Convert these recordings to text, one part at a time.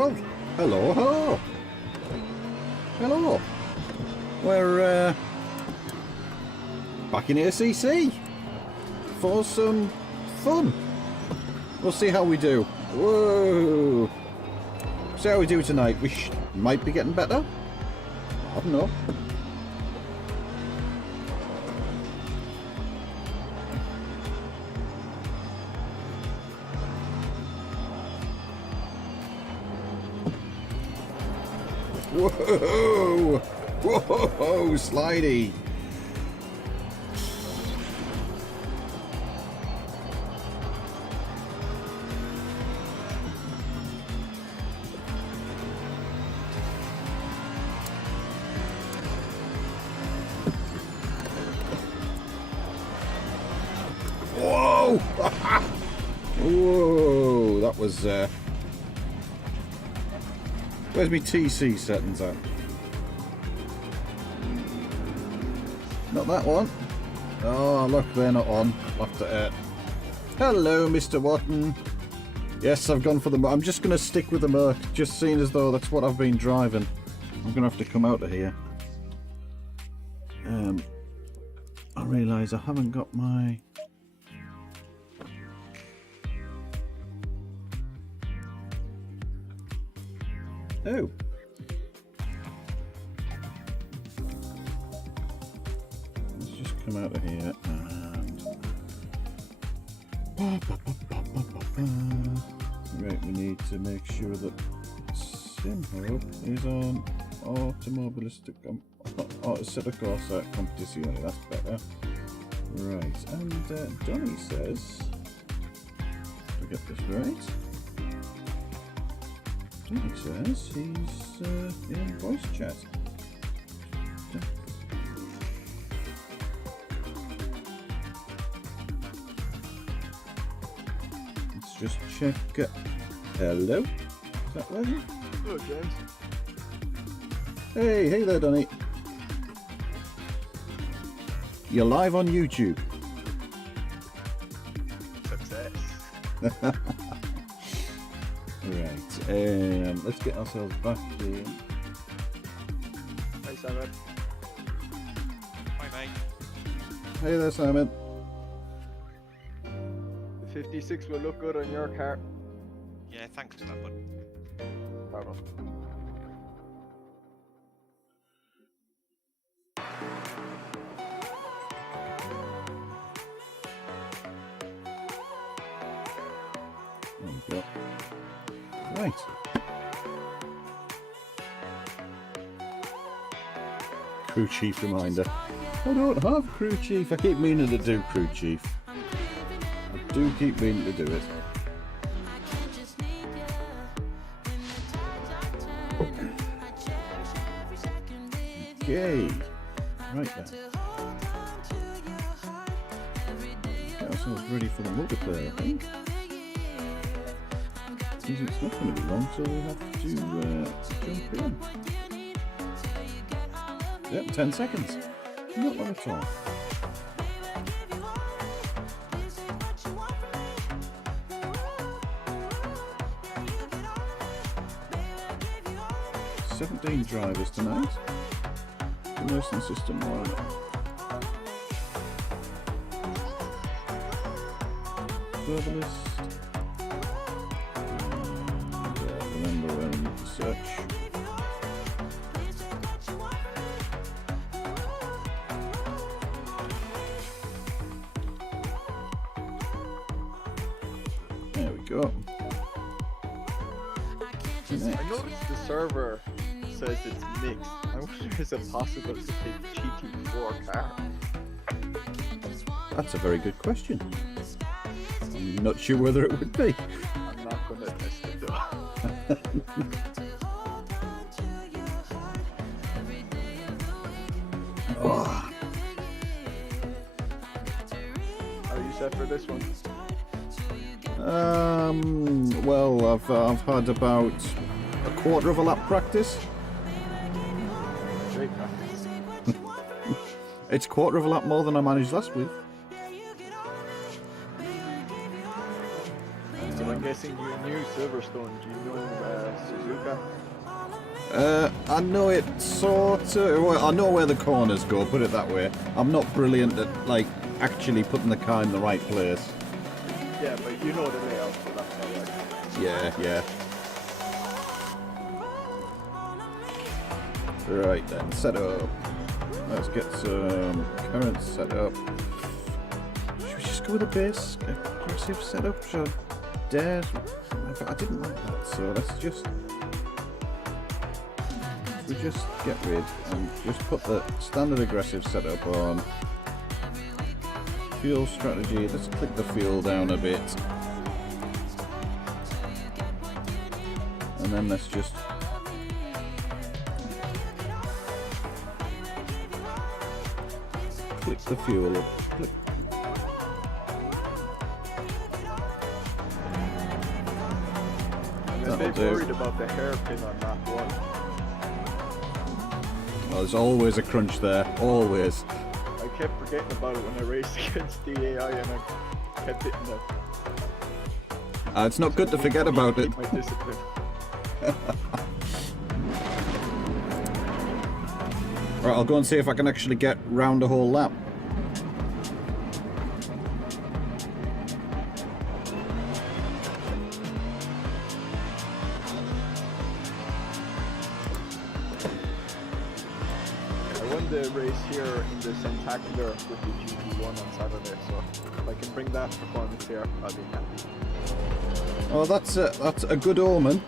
Well, hello, hello. Hello. We're back in ACC for some fun. We'll see how we do. Whoa. See how we do tonight. We might be getting better. I don't know. Whoa! Whoa! Slidey! Whoa! Whoa! That was where's my TC settings at? Not that one. Oh, look, they're not on. Left it. Hello, Mr. Watton. Yes, I've gone for the... I'm just going to stick with the Merc, just seeing as though that's what I've been driving. I'm going to have to come out of here. I realise I haven't got my... Oh. Let's just come out of here and... Right, we need to make sure that SimHub is on Automobilistic Assetto Corsa Competitzione. That's better. Right, and Johnny says... Did I get this right? It says he's in voice chat. Let's just check. Hello? Is that right? Hello, James. Hey there, Donny. You're live on YouTube. Success. Right, let's get ourselves back in. Hi, Simon. Hi, mate. Hey there, Simon. The 56 will look good on your car. Yeah, thanks for that, bud. Problem. There we go. Right. Crew chief reminder. I don't have crew chief. I keep meaning to do crew chief. I do keep meaning to do it. Okay. Right then. Get ourselves ready for the multiplayer, I think. It's not going to be long, so we'll have to jump in. Yep, 10 seconds. Not long at all. "17 drivers tonight. Immersion system 1. Verbalist. Remember when to search. There we go. I noticed the server says it's mixed. I wonder, is it possible to pick GT4 car? That's a very good question. I'm not sure whether it would be. I'm not going to test it though. Oh. Are you set for this one? Well, I've had about a quarter of a lap practice. Great practice. It's a quarter of a lap more than I managed last week. So I'm guessing you knew Silverstone. Do you know Suzuka? I know it sort of. Well, I know where the corners go, put it that way. I'm not brilliant at, like, actually putting the car in the right place. Yeah, but you know the layout, so that's alright. Yeah. Right then, set up. Let's get some current set up. Should we just go with a base aggressive setup? Should I dare? I didn't like that, so let's just... We just get rid and just put the standard aggressive setup on. Fuel strategy, let's click the fuel down a bit. And then let's just click the fuel up. Click. I'm a bit worried about the hairpin on that one. Well, there's always a crunch there, always. I kept forgetting about it when I raced against the AI and I kept hitting it. It's not good to forget about it. My discipline. Right, I'll go and see if I can actually get round a whole lap. I won the race here in the Centacular with the GT1 on Saturday, so if I can bring that performance here, I'll be happy. Oh, that's a good omen.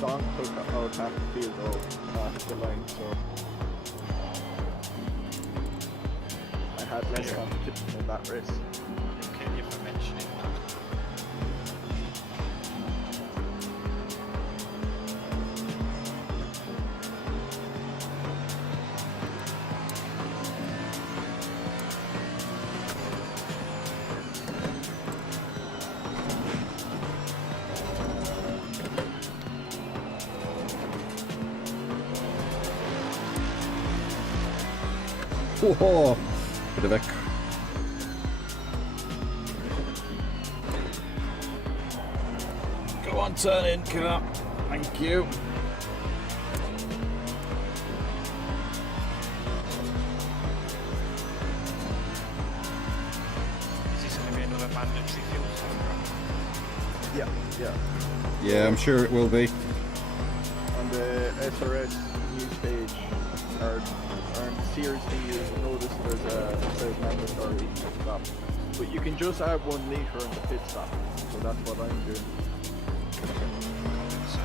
Dong took out half the field though, off the line, so I had less competition in that race. Okay, if I'm mentioning that. Whoa! Bit of a... Go on, turn in, car. Thank you. Is this going to be another mandatory fuel cycle? Yeah. Yeah, I'm sure it will be. On the SRS news page, or on the series thing, you'll notice there's a mandatory pit stop. But you can just add 1 litre in the pit stop, so that's what I'm doing. So,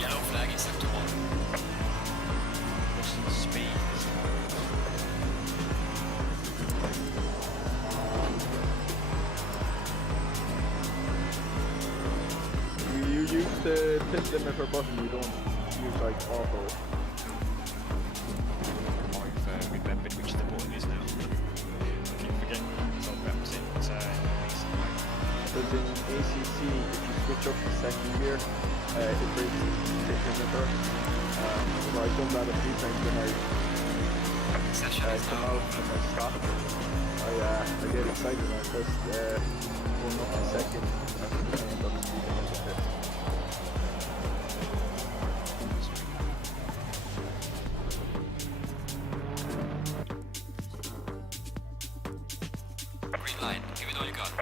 yellow flag is sector 1. What's the speed? You use the pit limiter button, you don't use like auto. I've remembered which the button is now. I keep forgetting it's all represent Because in ACC, if you switch up to second gear, it breaks the pit limiter. So I've done that a few times when I come out and I stop. I get excited when I press going up to second and I end up speeding in the pit. Green line, give it all you got.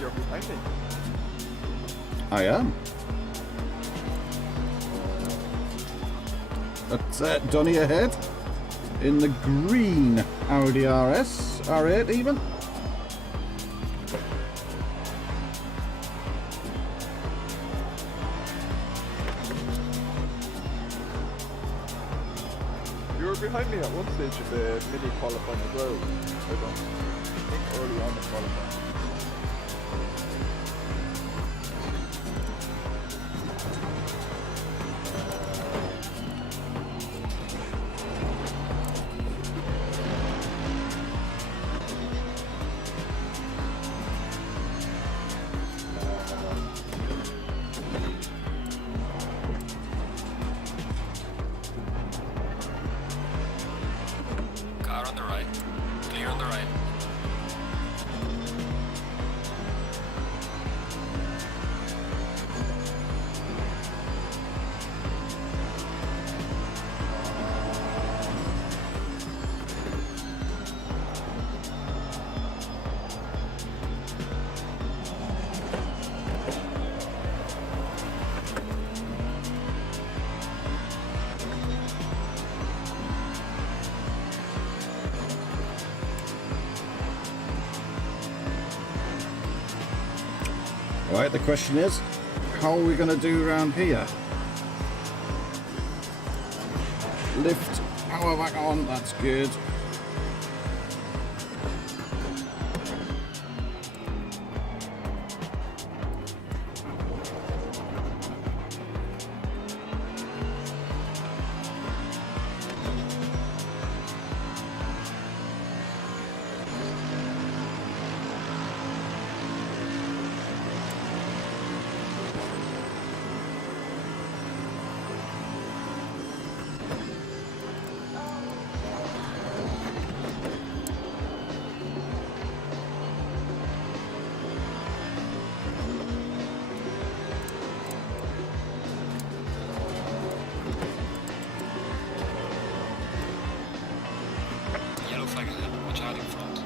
You're behind me. I am. That's Donny ahead in the green Audi RS, R8 even. You were behind me at one stage in the mini qualifying as well. I think early on in qualifying. Car on the right. Clear on the right. Right, the question is, how are we going to do around here? Lift power back on, that's good. Yellow flag ahead. Watch out in front.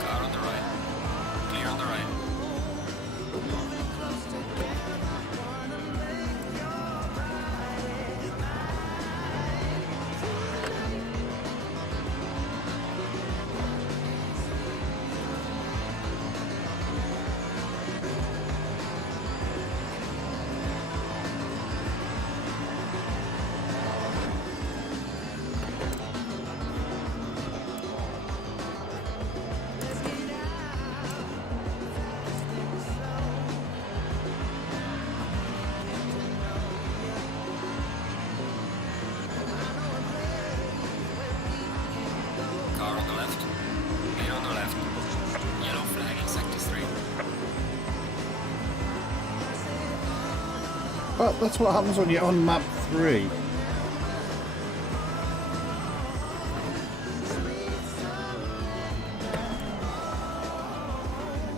Car on the right. Clear on the right. Car on the left. Clear on the left. Yellow flag in sector 3. Well, that's what happens when you're on map 3.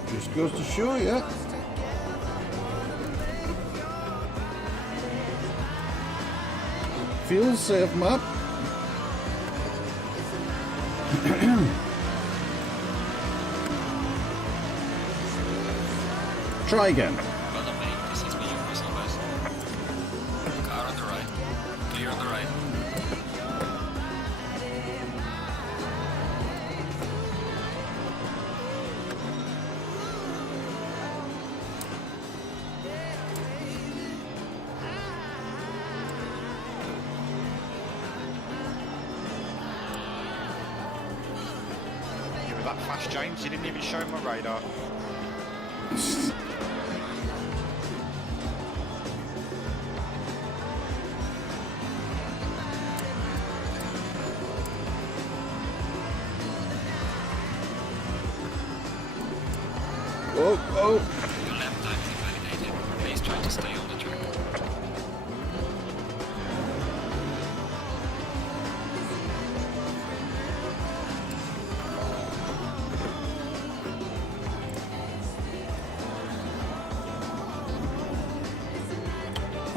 Just goes to show you. Fuel safe map. Try again. Well done, mate. This is me, your personal best. Car on the right. Clear on the right. You were that fast, James. You didn't even show my radar. Oh, oh. Your lap time is invalidated. he's trying to stay on the track.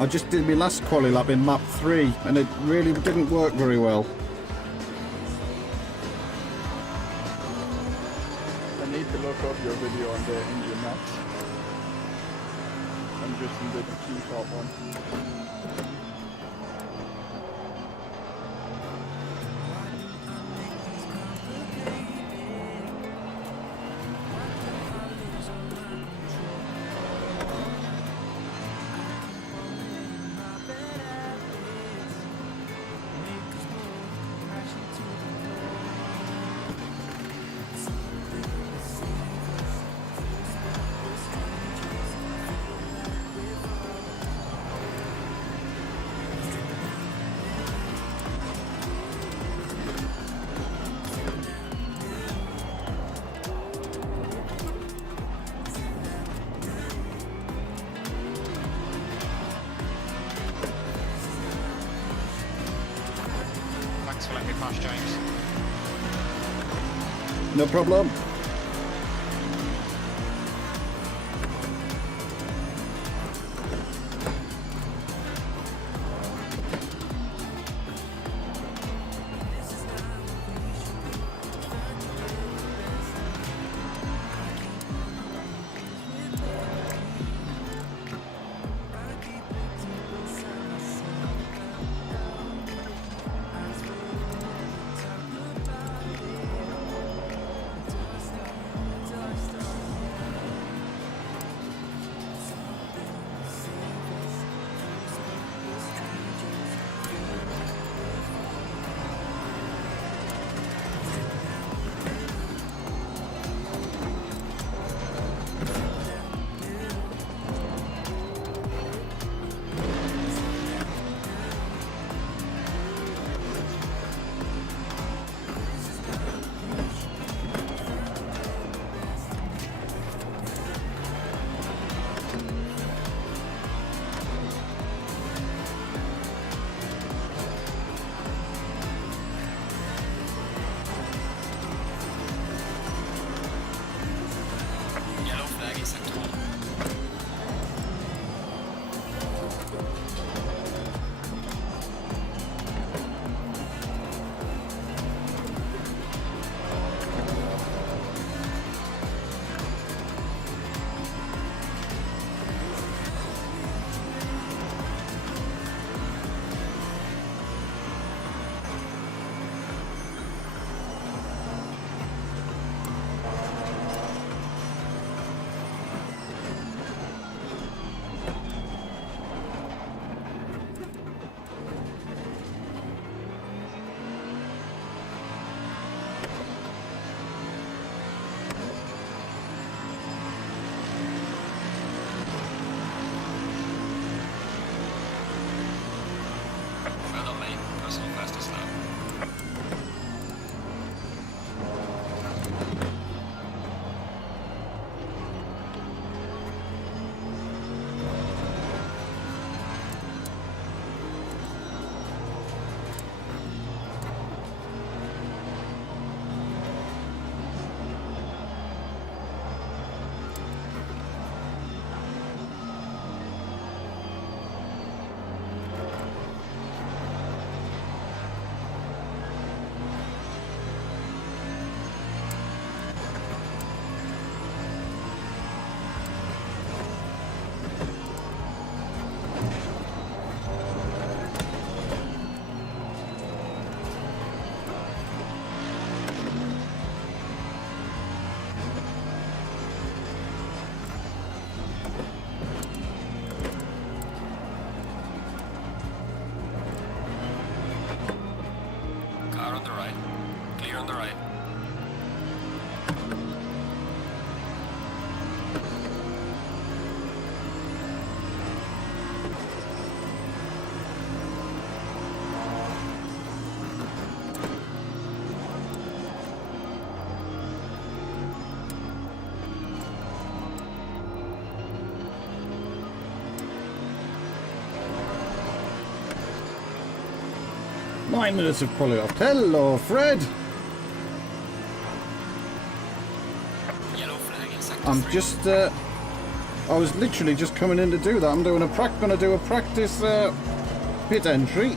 I just did my last quali lap in map 3 and it really didn't work very well. I need to look up your video on the engine maps. I'm just in the default one. Thanks for letting me pass, James. No problem. Yellow flag is at home. 9 minutes of pull it off. Hello, Fred. Yellow flag in sector I'm 3. just. I was literally just coming in to do that. I'm doing a gonna do a practice pit entry.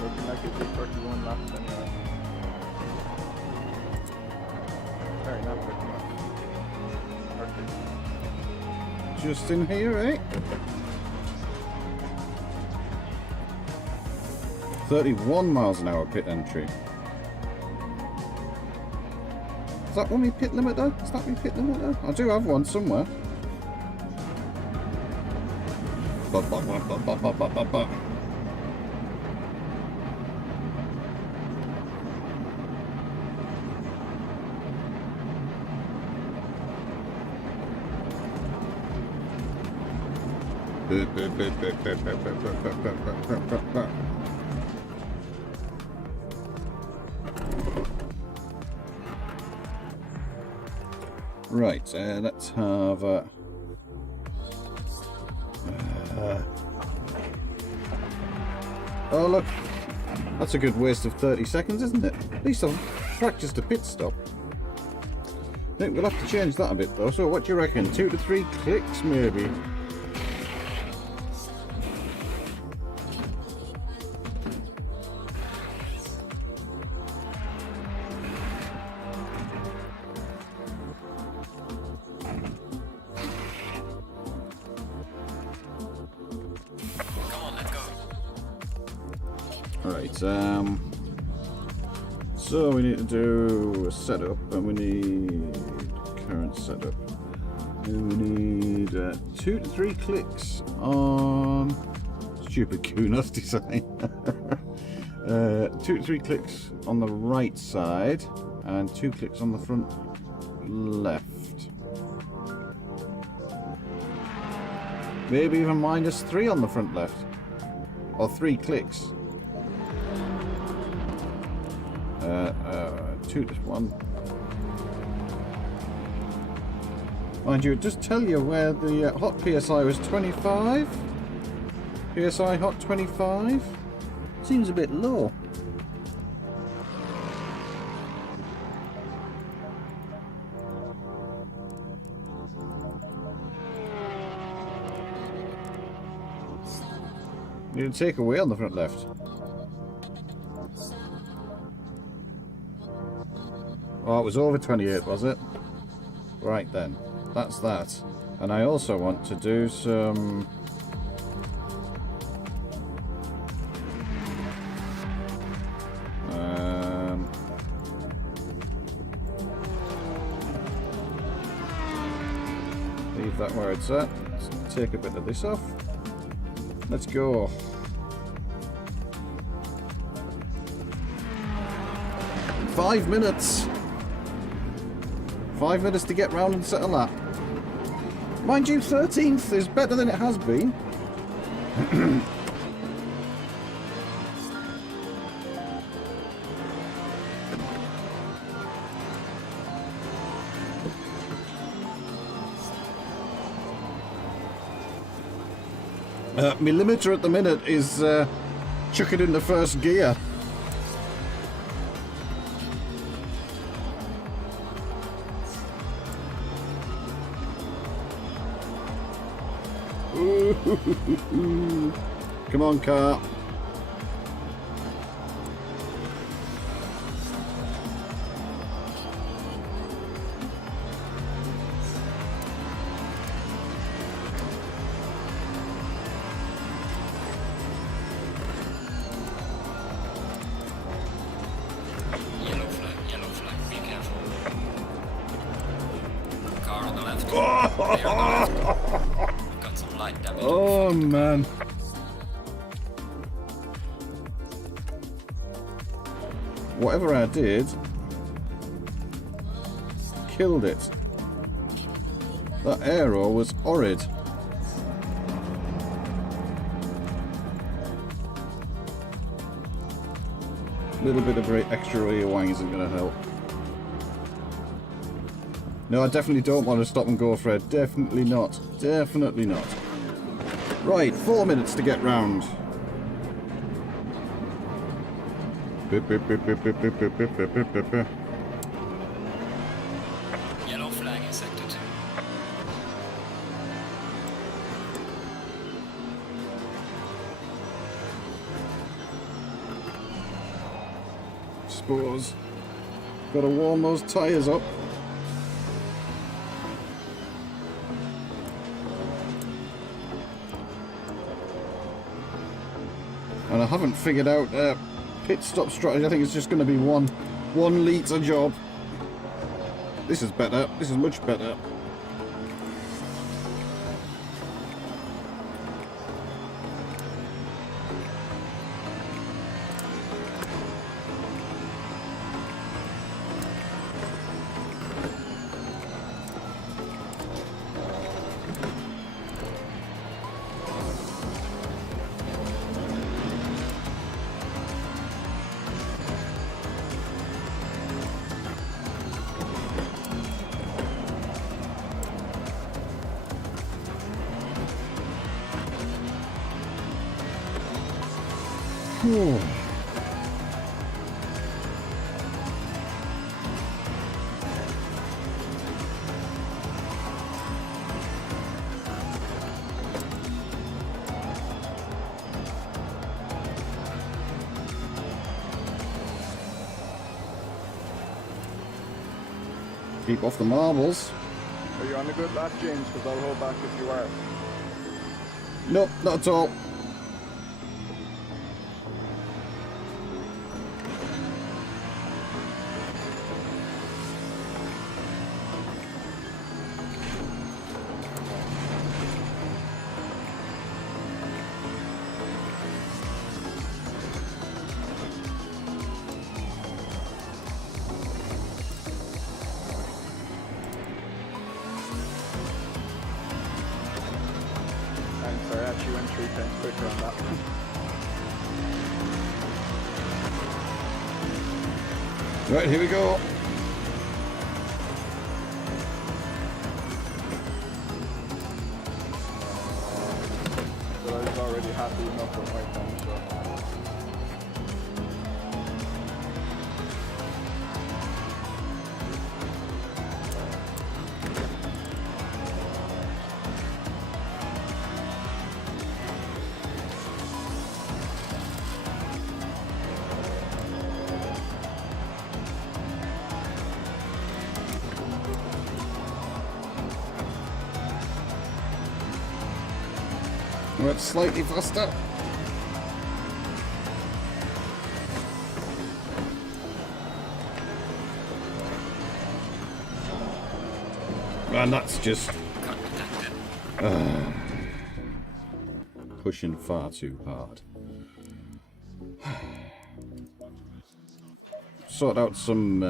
Looking like it'd be 31 laps anyway. Sorry, not 31. 30. Just in here, eh? 31 miles an hour pit entry. Is that one my pit limiter? Is that my pit limiter? I do have one somewhere. Right, let's have oh look, that's a good waste of 30 seconds, isn't it? At least I've practiced a pit stop. I think we'll have to change that a bit though, so what do you reckon? 2 to 3 clicks maybe? Right, so we need to do a setup, and we need current setup. And we need 2 to 3 clicks on stupid Kunos design. 2 to 3 clicks on the right side, and 2 clicks on the front left. Maybe even -3 on the front left, or 3 clicks. 2 to 1. Mind you, it does tell you where the hot PSI was 25. PSI hot 25. Seems a bit low. Need to take away on the front left. Oh, it was over 28, was it? Right then, that's that. And I also want to do some... leave that where it's at. Let's take a bit of this off. Let's go. Five minutes. 5 minutes to get round and set a lap. Mind you, 13th is better than it has been. My limiter at the minute is chuck it in the first gear. Come on, car. Yellow flag, be careful. Car on the left. Player on the left. Got some light damage. Oh man. Whatever I did, killed it. That aero was horrid. A little bit of extra rear wang isn't going to help. No, I definitely don't want to stop and go, Fred. Definitely not. Definitely not. Right, 4 minutes to get round. Bip, bip, bip, bip, bip, bip, bip, bip, bip, bip, bip. Yellow flag in sector 2. Suppose. Gotta warm those tyres up. And I haven't figured out pit stop strategy. I think it's just going to be one litre job. This is better. This is much better. Whew. Keep off the marbles. Are you on a good lap, James? Because I'll hold back if you are. Nope, not at all. Thanks, I actually went 3 times quicker on that one. Right, here we go. But I was already happy enough with my time, so. Right, slightly faster. And that's just pushing far too hard. Sort out some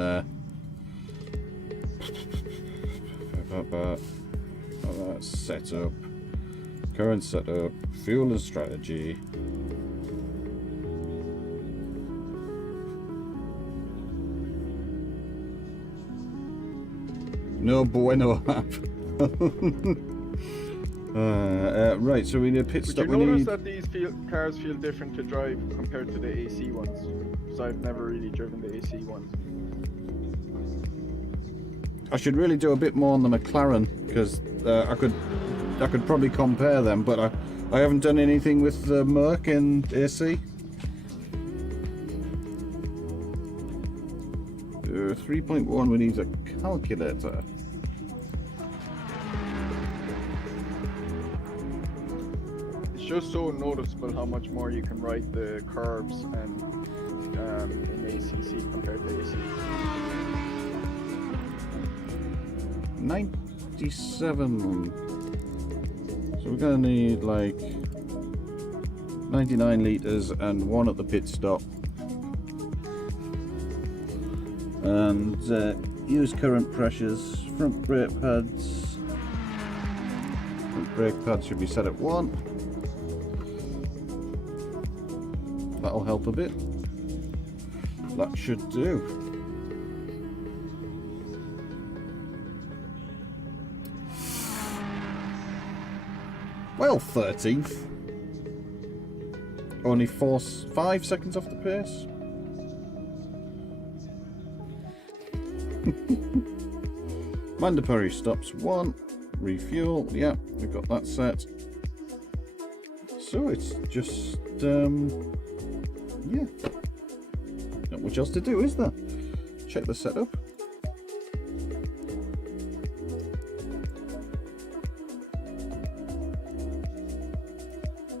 setup, current setup, fuel and strategy. No bueno app. Right, so we need a pit But stop. you We notice need... that these cars feel different to drive compared to the AC ones? Because I've never really driven the AC ones. I should really do a bit more on the McLaren because I could probably compare them, but I haven't done anything with the Merc in AC. 3.1, we need a calculator. It's just so noticeable how much more you can ride the curves and in ACC compared to AC. 97. So we're gonna need like 99 litres and one at the pit stop. And use current pressures. Front brake pads. Front brake pads should be set at 1. That'll help a bit. That should do. Well, 13th. Only 5 seconds off the pace. Mandatory stops 1. Refuel. Yeah, we've got that set. So it's just, yeah. Not much else to do, is there? Check the setup.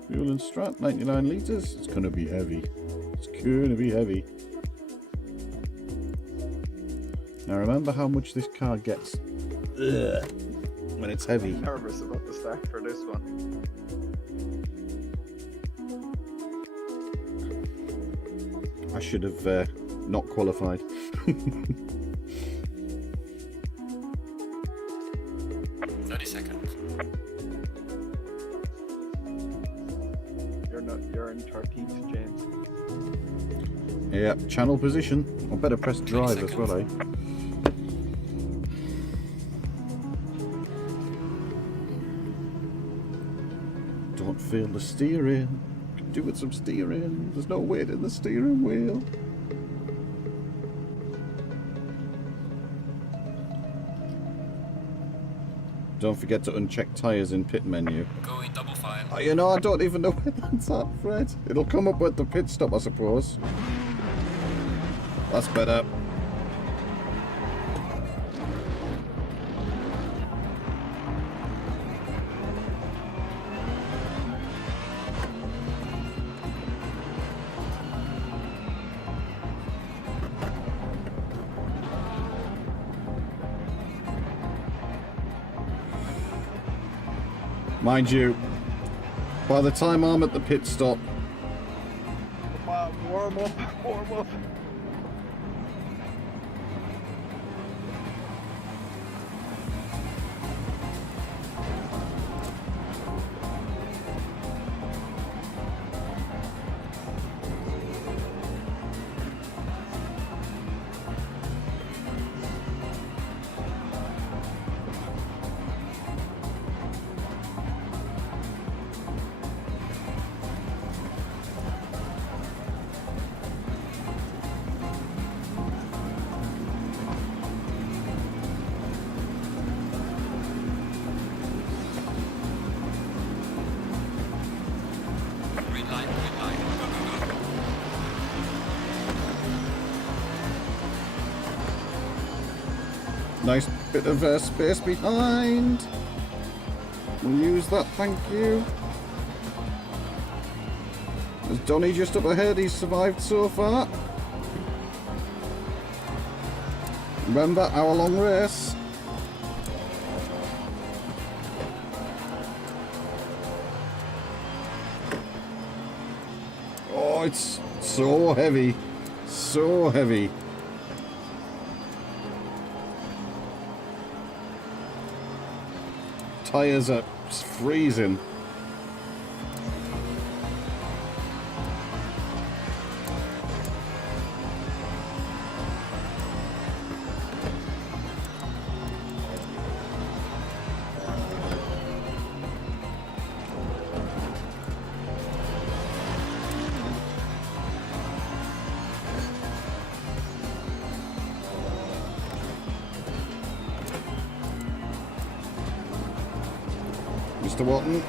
Fuel and strat, 99 litres. It's going to be heavy. It's going to be heavy. Now remember how much this car gets when it's heavy. I'm nervous about the start for this one. I should have not qualified. 30 seconds. You're in 13th, James. Yeah, channel position. I better press drive as well, eh? Don't feel the steering. Could do with some steering. There's no weight in the steering wheel. Don't forget to uncheck tyres in pit menu. Going double file. Oh, you know, I don't even know where that's at, Fred. It'll come up at the pit stop, I suppose. That's better. Mind you, by the time I'm at the pit stop, Come on, warm up, warm up. Green light, go, go, go. nice bit of space behind. We'll use that, thank you. There's Donny just up ahead, he's survived so far. Remember, hour-long race. Oh, it's so heavy. So heavy. Tyres are freezing. Mr. Walton.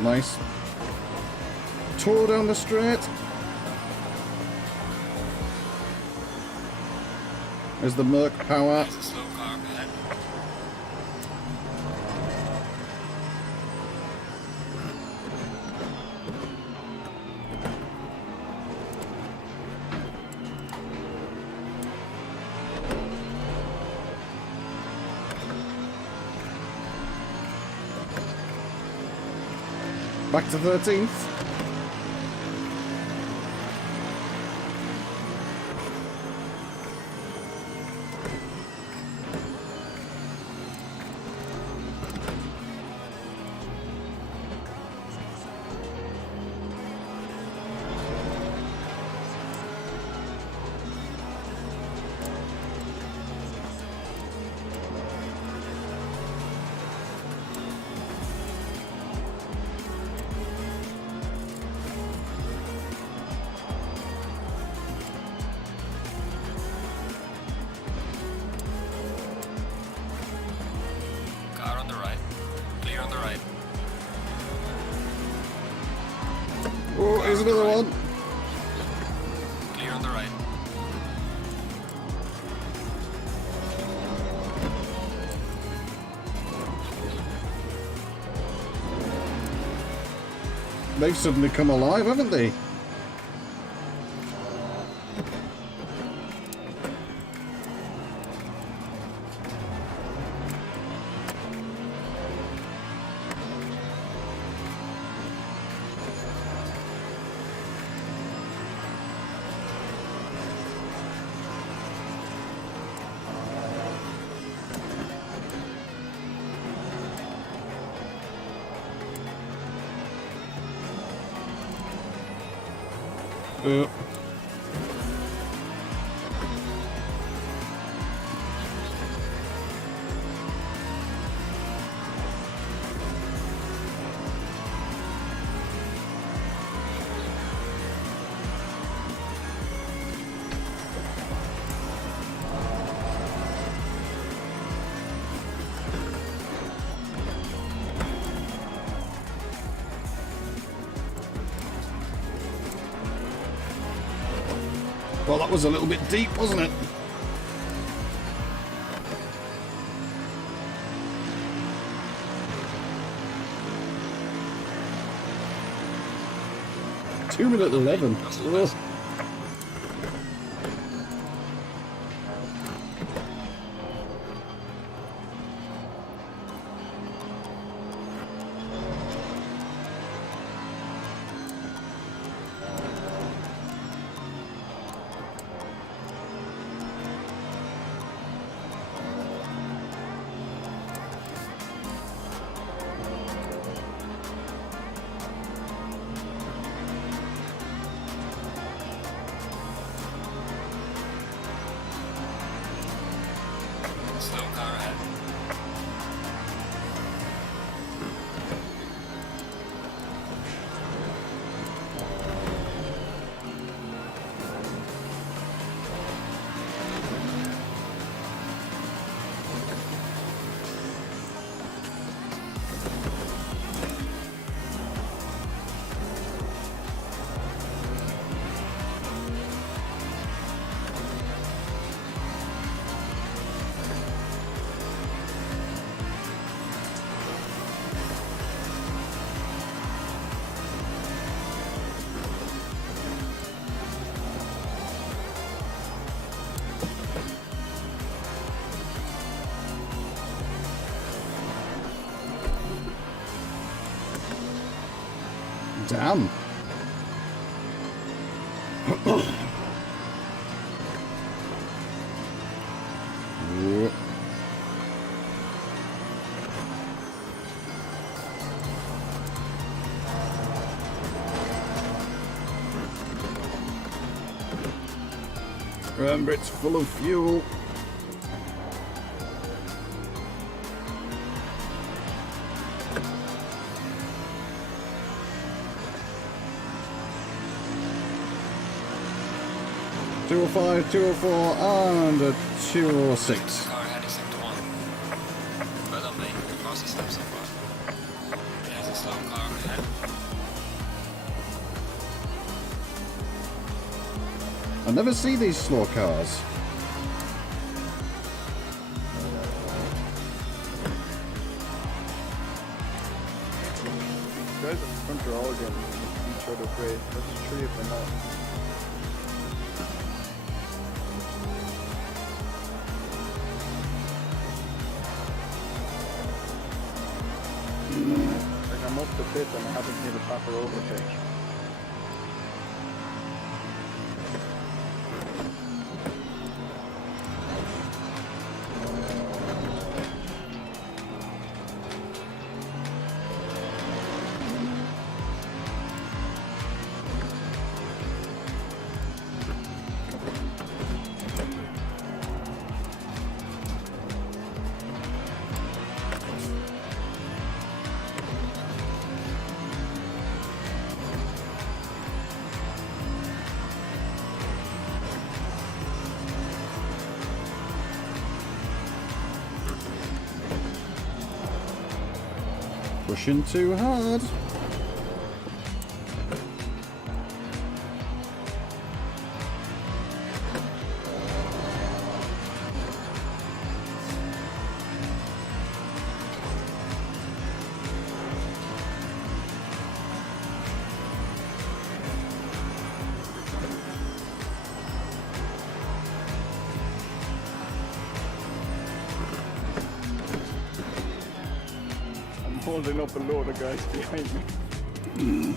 Nice. Tour down the straight. There's the Merc power. There's a slow car ahead. Back to 13th. right. Oh, here's another one. Clear on the right. They've suddenly come alive, haven't they? Well, that was a little bit deep, wasn't it? Two minute 11. Ugh. Slow car ahead. Damn. Remember, it's full of fuel. Two 205, 204, and a 206. Car heading sector 1. Well done, mate. Good process lap so far. There's a slow car ahead. I never see these slow cars. Guys at the front are all getting each other's way. That's three of them now. Like I'm up the pit and I haven't made a proper overtake. Pushing too hard. I'm holding up a load of guys behind me.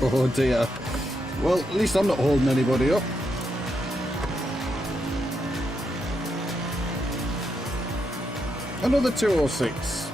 Oh dear. Well, at least I'm not holding anybody up. Another 206.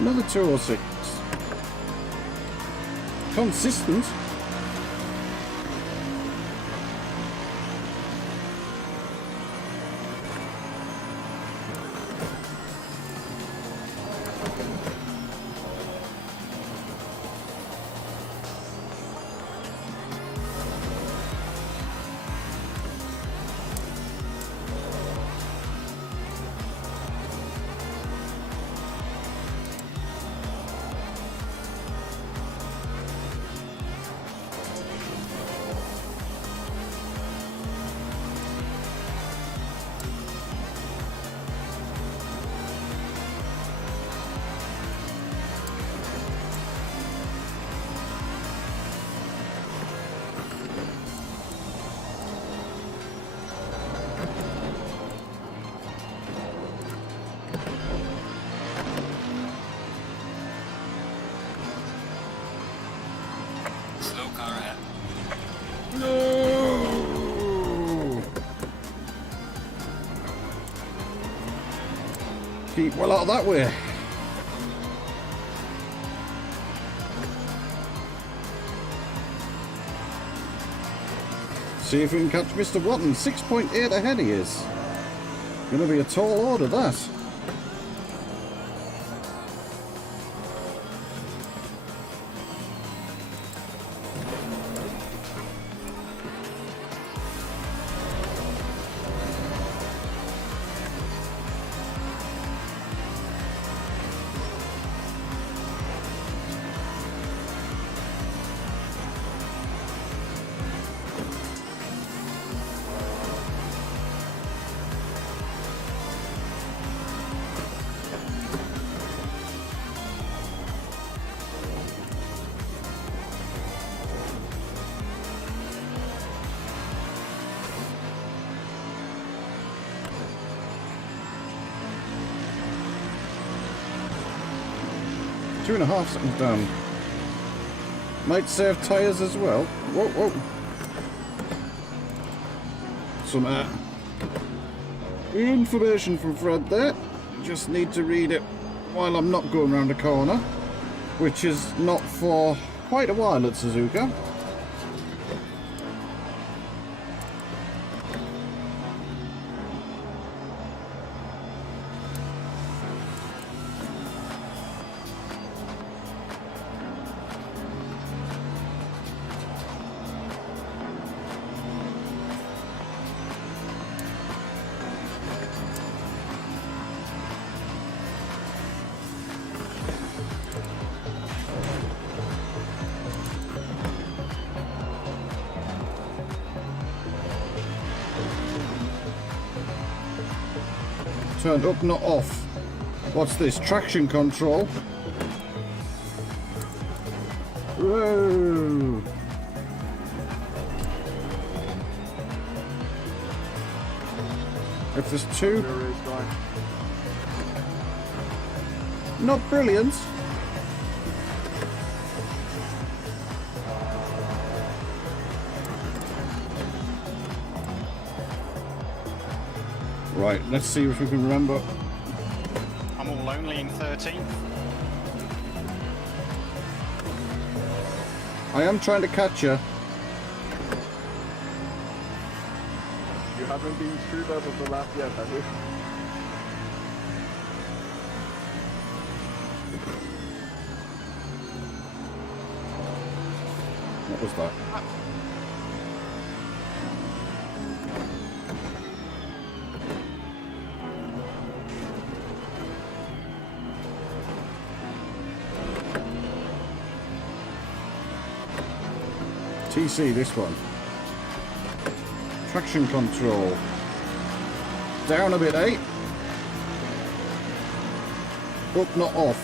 Another 206. Consistent. Slow car ahead. No! Keep well out of that way. See if we can catch Mr. Watton. 6.8 ahead he is. Gonna be a tall order, that. 2.5 seconds down. Might save tyres as well. Whoa, whoa. Some information from Fred there. Just need to read it while I'm not going around a corner, which is not for quite a while at Suzuka. Turned up, not off. What's this? Traction control. Whoa. If there's two... Not brilliant. Right, let's see if we can remember. I'm all lonely in 13th. I am trying to catch you. You haven't been screwed out of the lap yet, have you? What was that? TC, this one. Traction control. Down a bit, eh? Up, not off.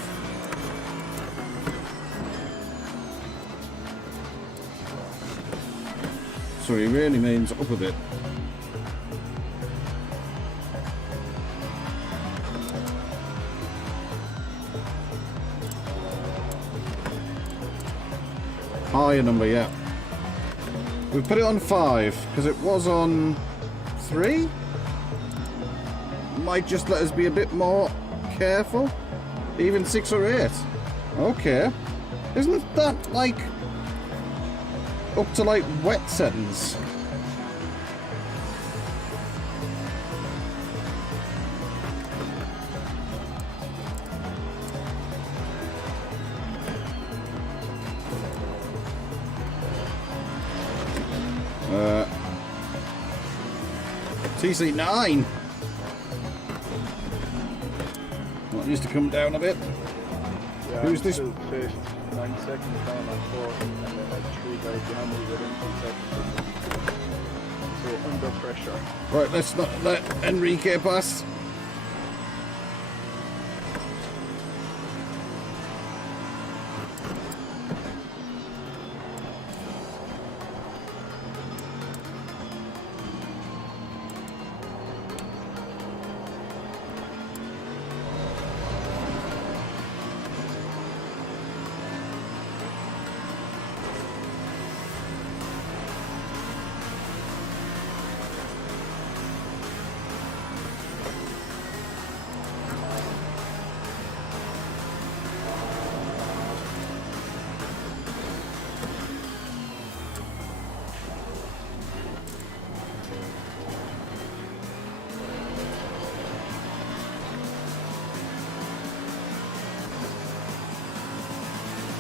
So he really means up a bit. Higher number, yeah. We put it on 5 because it was on 3. Might just let us be a bit more careful. Even 6 or 8. Okay. Isn't that like up to like wet settings? TC9. Well, it needs to come down a bit. Yeah, Who's I'm this? still fifth, 9 seconds down on 4th, and then like 3 guys behind me within 10 seconds. So under pressure. Right, let's not let Enrique pass.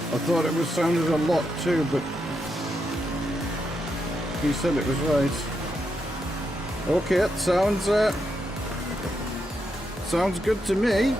I thought it was sounded a lot too, but he said it was right. Okay, it sounds good to me.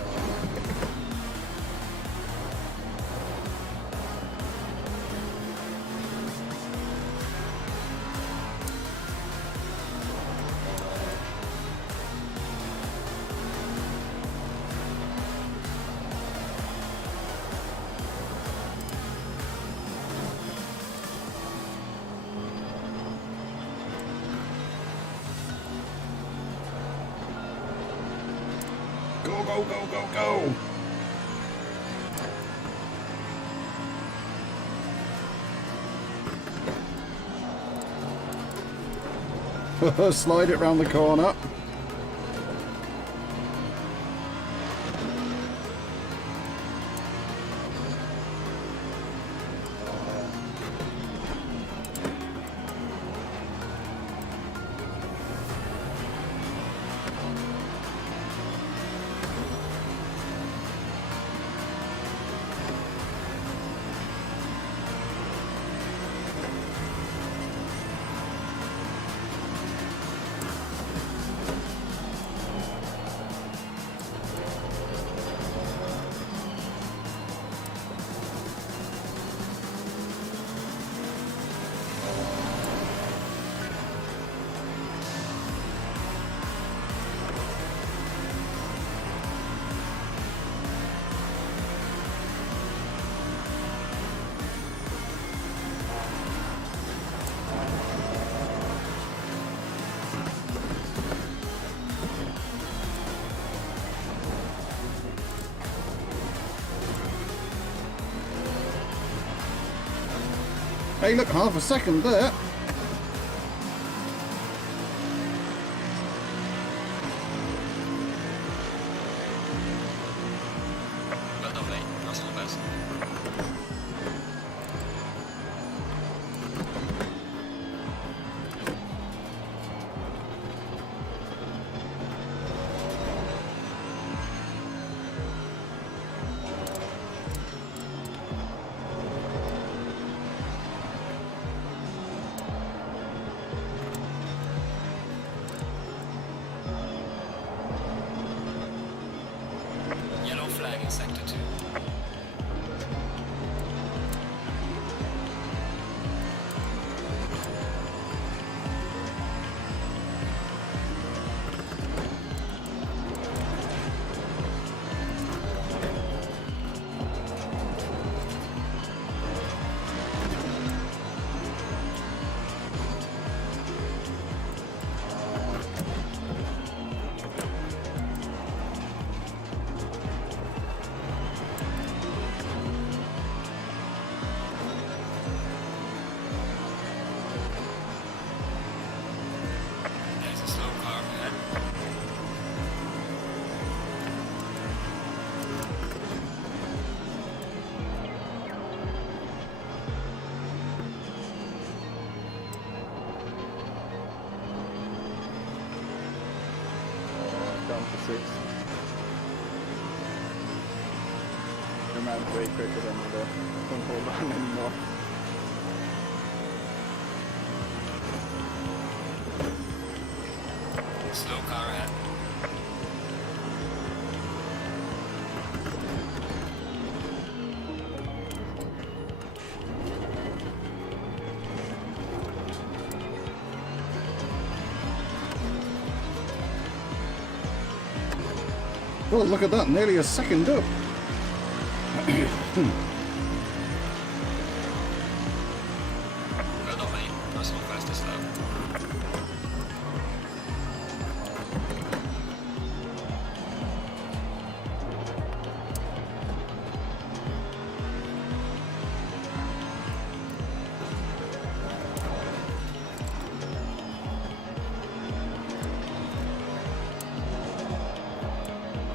Go, go, go, go, go! Slide it round the corner. Hey, look, half a second there. Well done, mate. That's all the best. Yellow flag in sector 2. There's a slow car ahead. Down to 6. Your man's way quicker than the don't hold on anymore. Slow car ahead. Oh, look at that, nearly a second up. Well done, mate. That's all fastest lap.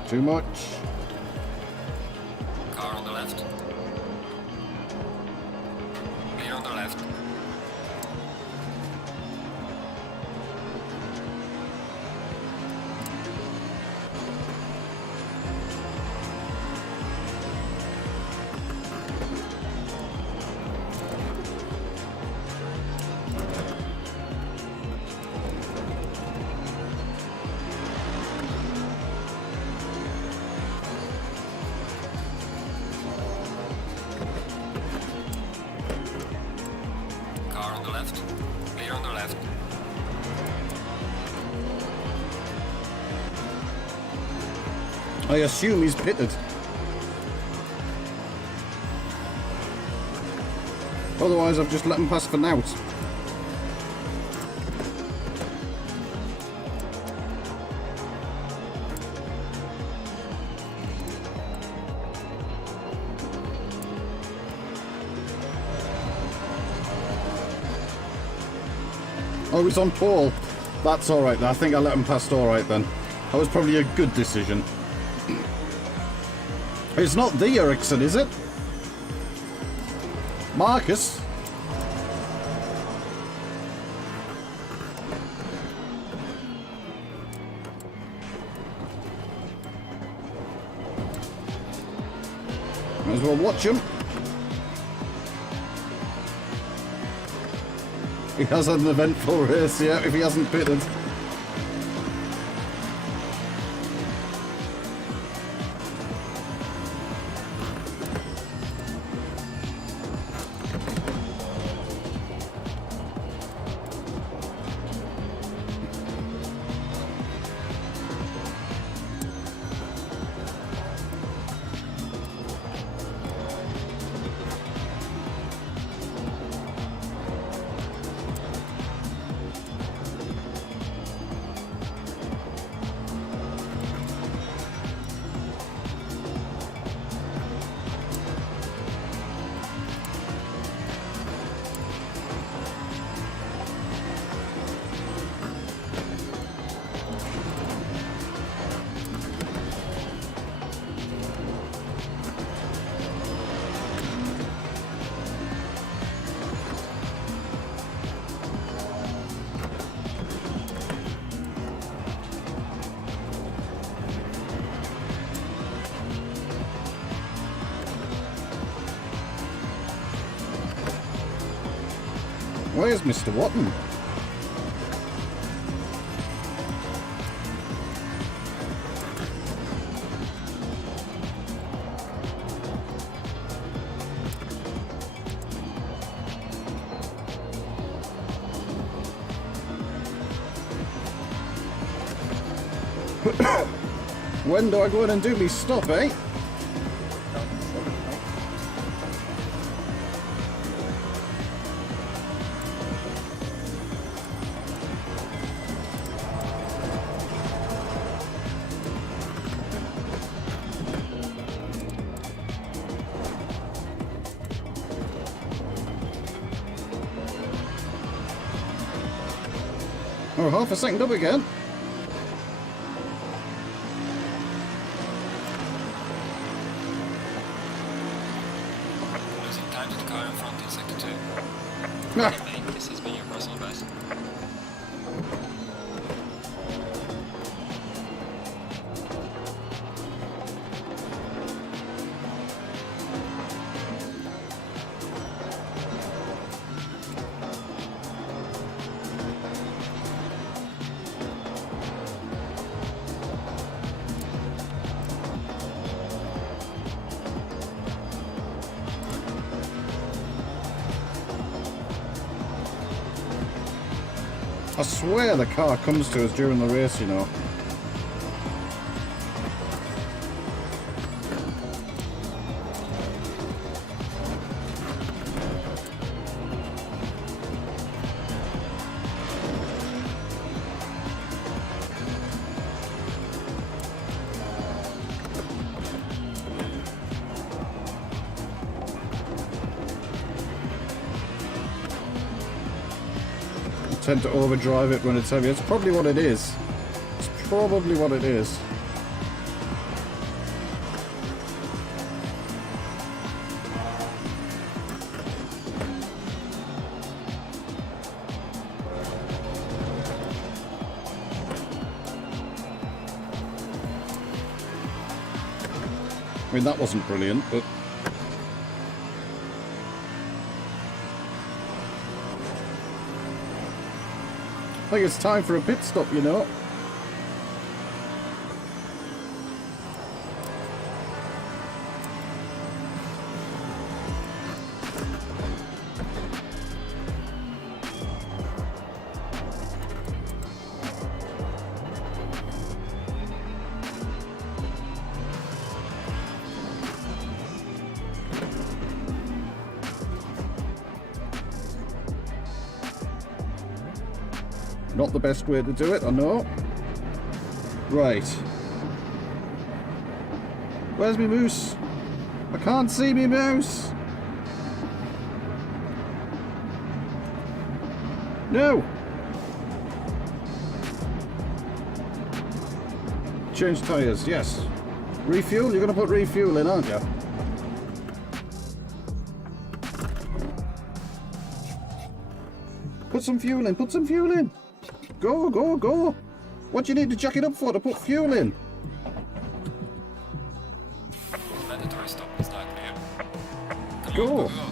Too much. Car on the left. Clear on the left. Car on the left. Clear on the left. I assume he's pitted. Otherwise, I've just let him pass for now. Oh, he's on pole. That's alright. I think I let him past alright then. That was probably a good decision. It's not the Ericsson, is it? Marcus? Might as well watch him. He has an eventful race, yeah, if he hasn't pitted. Where's Mr. Watton? When do I go in and do me stop, eh? Oh, half a second up again. Losing time to the car in front in sector 2. This has been your personal best. I swear the car comes to us during the race, you know. Tend to overdrive it when it's heavy. It's probably what it is. It's probably what it is. I mean, that wasn't brilliant, but... I think it's time for a pit stop, you know. Not the best way to do it, I know. Right. Where's me moose? I can't see me moose. No. change tyres, yes. Refuel? You're going to put refuel in, aren't you? Put some fuel in, put some fuel in. Go, go, go. What do you need to jack it up for? To put fuel in? Mandatory stop is not clear. Come Go. on, go, go.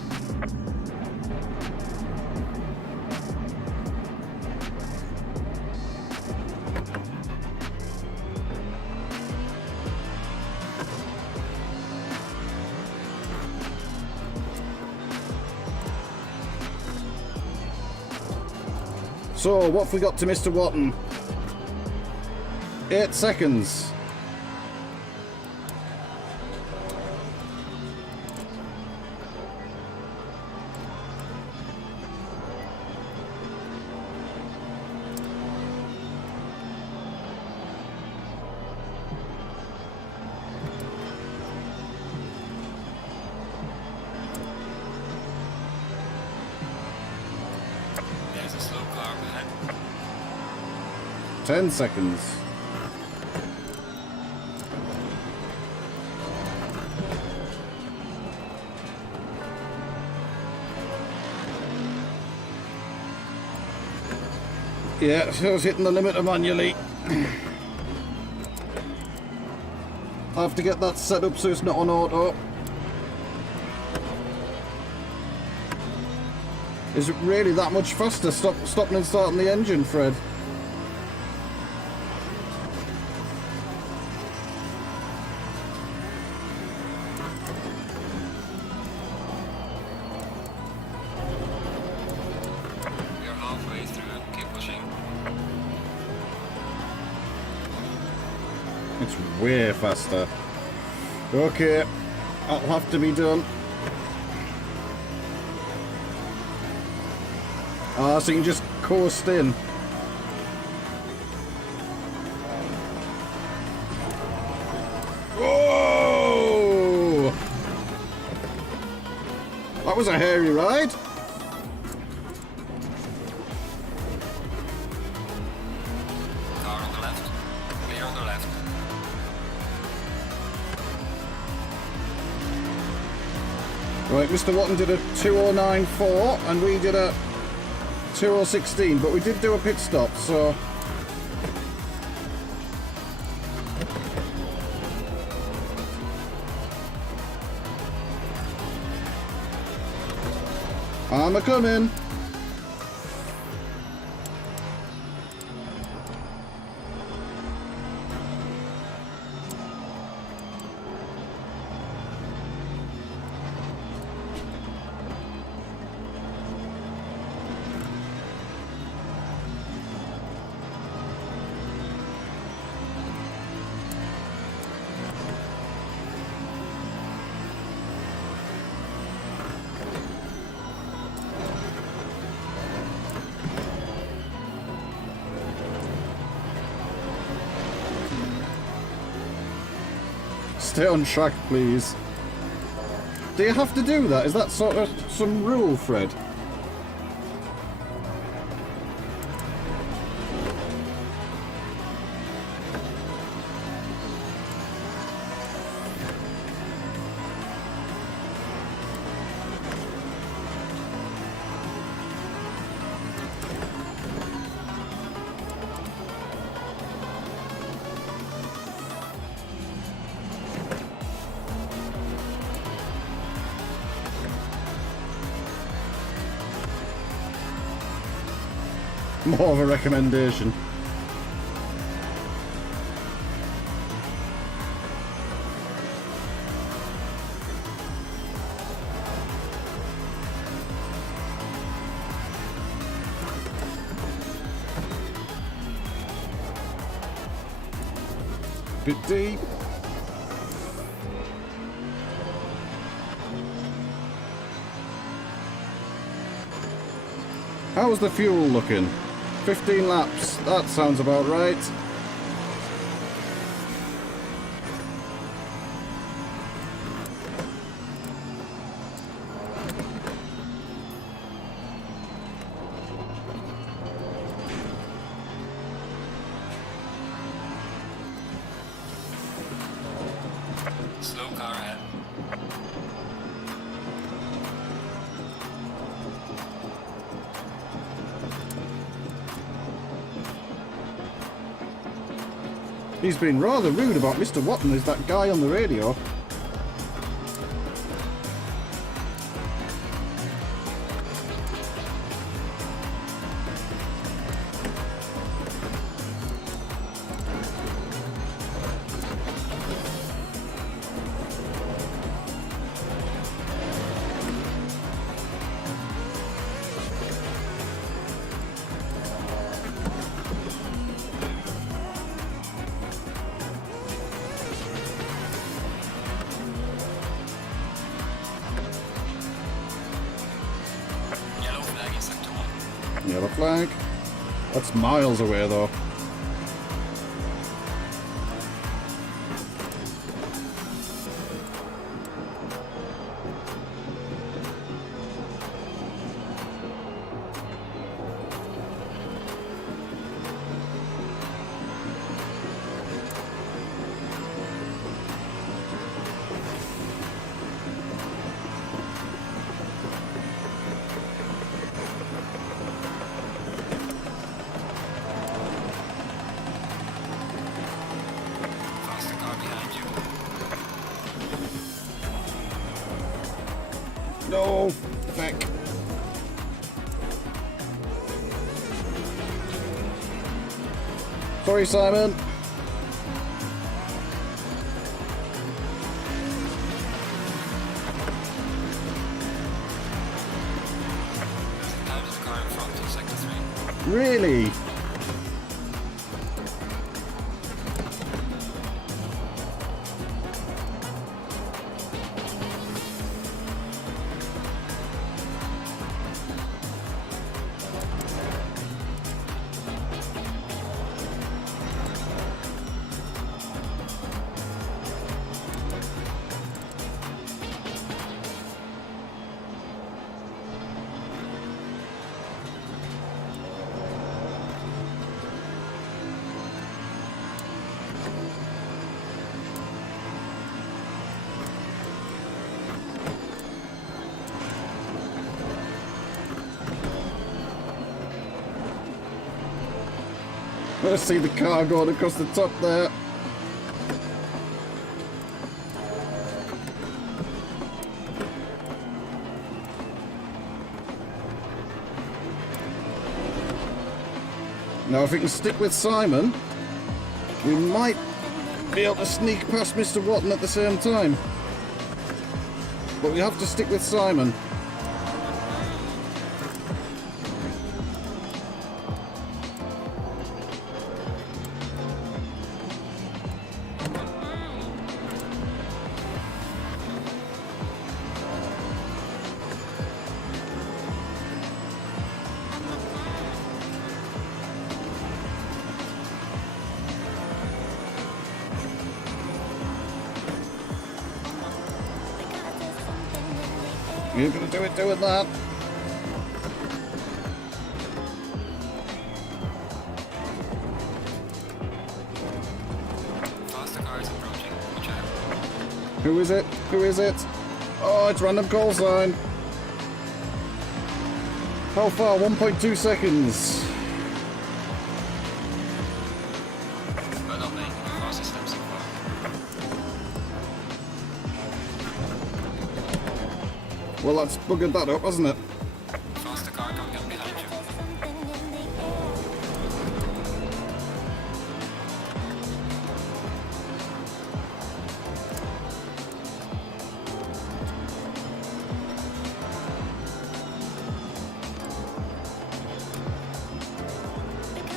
So, what have we got to Mr. Watton? 8 seconds. There's a slow car ahead. 10 seconds. Yeah, so I was hitting the limiter manually. I have to get that set up so it's not on auto. Is it really that much faster stopping and starting the engine, Fred? We are halfway through. Keep pushing. It's way faster. Okay, that'll have to be done. Ah, so you can just coast in. Whoa! That was a hairy ride. Car on the left. Clear on the left. Right, Mr. Watton did a 2:09.4 and we did a 2:16, but we did do a pit stop, so... I'm a-coming! Stay on track, please. Do you have to do that? Is that sort of some rule, Fred? More of a recommendation. Bit deep. How's the fuel looking? 15 laps, that sounds about right. He's been rather rude about Mr. Watton, is that guy on the radio. Yellow flag in sector 1. Yellow flag. That's miles away though. Faster car behind you. No! Feck. Sorry, Simon. Now there's a car in front in sector 3. Really? Let's see the car going across the top there. Now if we can stick with Simon, we might be able to sneak past Mr. Watton at the same time. But we have to stick with Simon. You're gonna do it doing that. Faster car is approaching. Watch out. Who is it? Who is it? Oh, it's random call sign. How far? 1.2 seconds. Well done, mate. Fastest lap so far. Well, that's buggered that up, hasn't it? Faster car coming up behind you.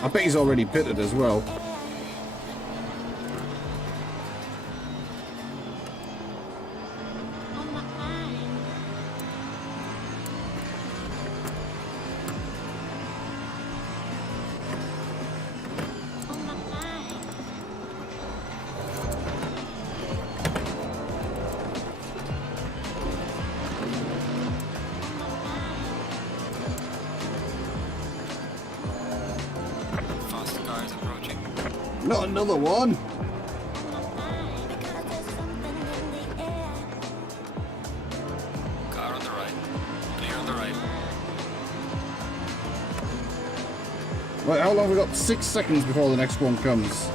I bet he's already pitted as well. Faster car is approaching. Not another one. Car on the right. Clear on the right. Right, how long have we got? 6 seconds before the next one comes.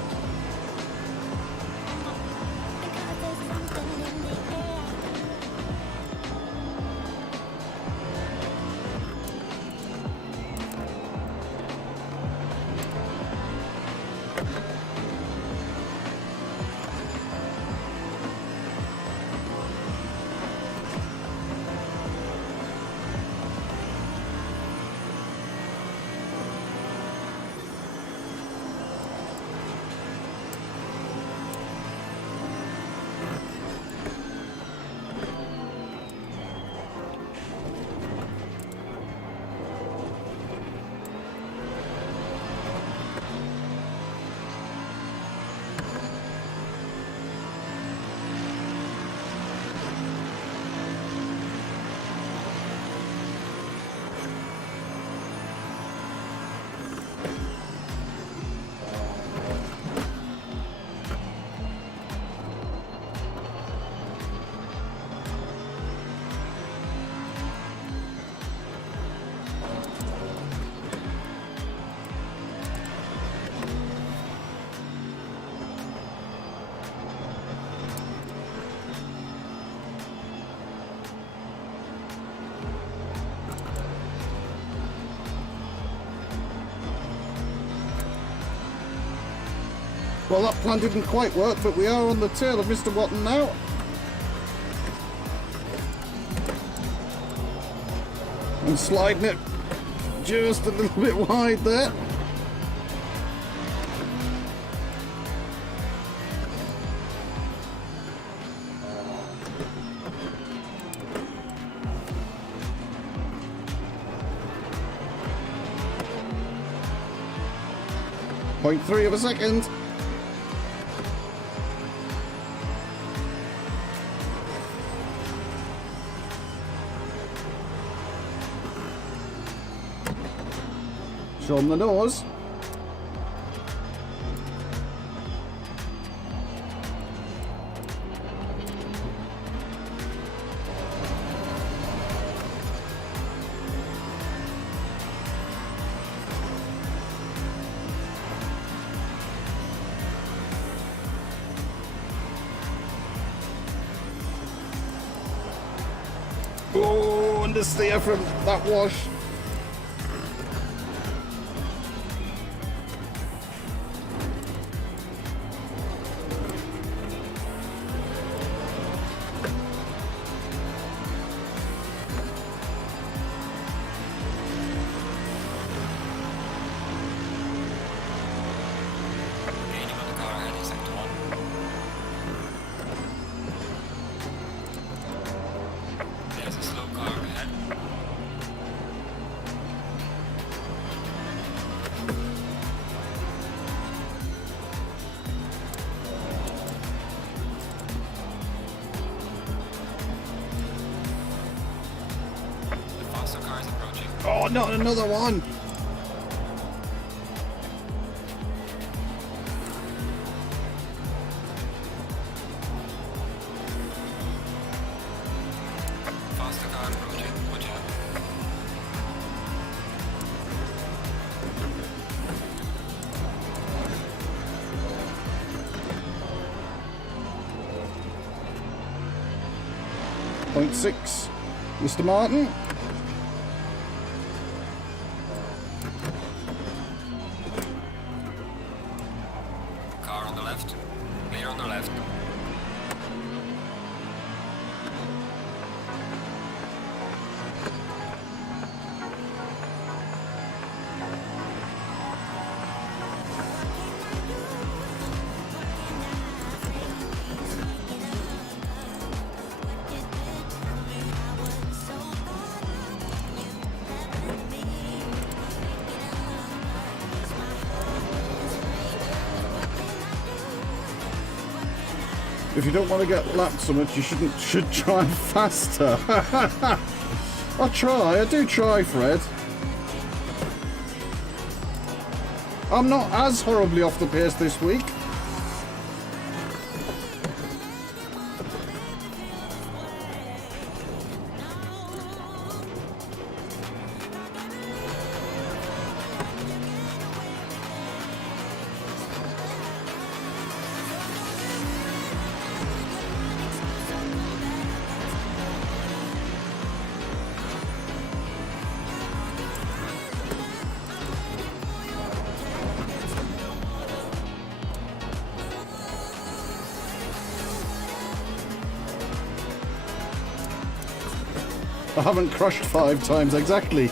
Well, that plan didn't quite work, but we are on the tail of Mr. Watton now. And sliding it just a little bit wide there. .3 of a second. Show them the nose. Oh, and the steer from that wash. Gaining on the car ahead in sector 1. There's a slow car ahead. The faster car is approaching. Oh, not another one. Faster car approaching. Watch out. .6, Mr. Martin. Car on the left. Clear on the left. If you don't want to get lapped so much, you should try faster. I do try, Fred. I'm not as horribly off the pace this week. I haven't crushed 5 times exactly.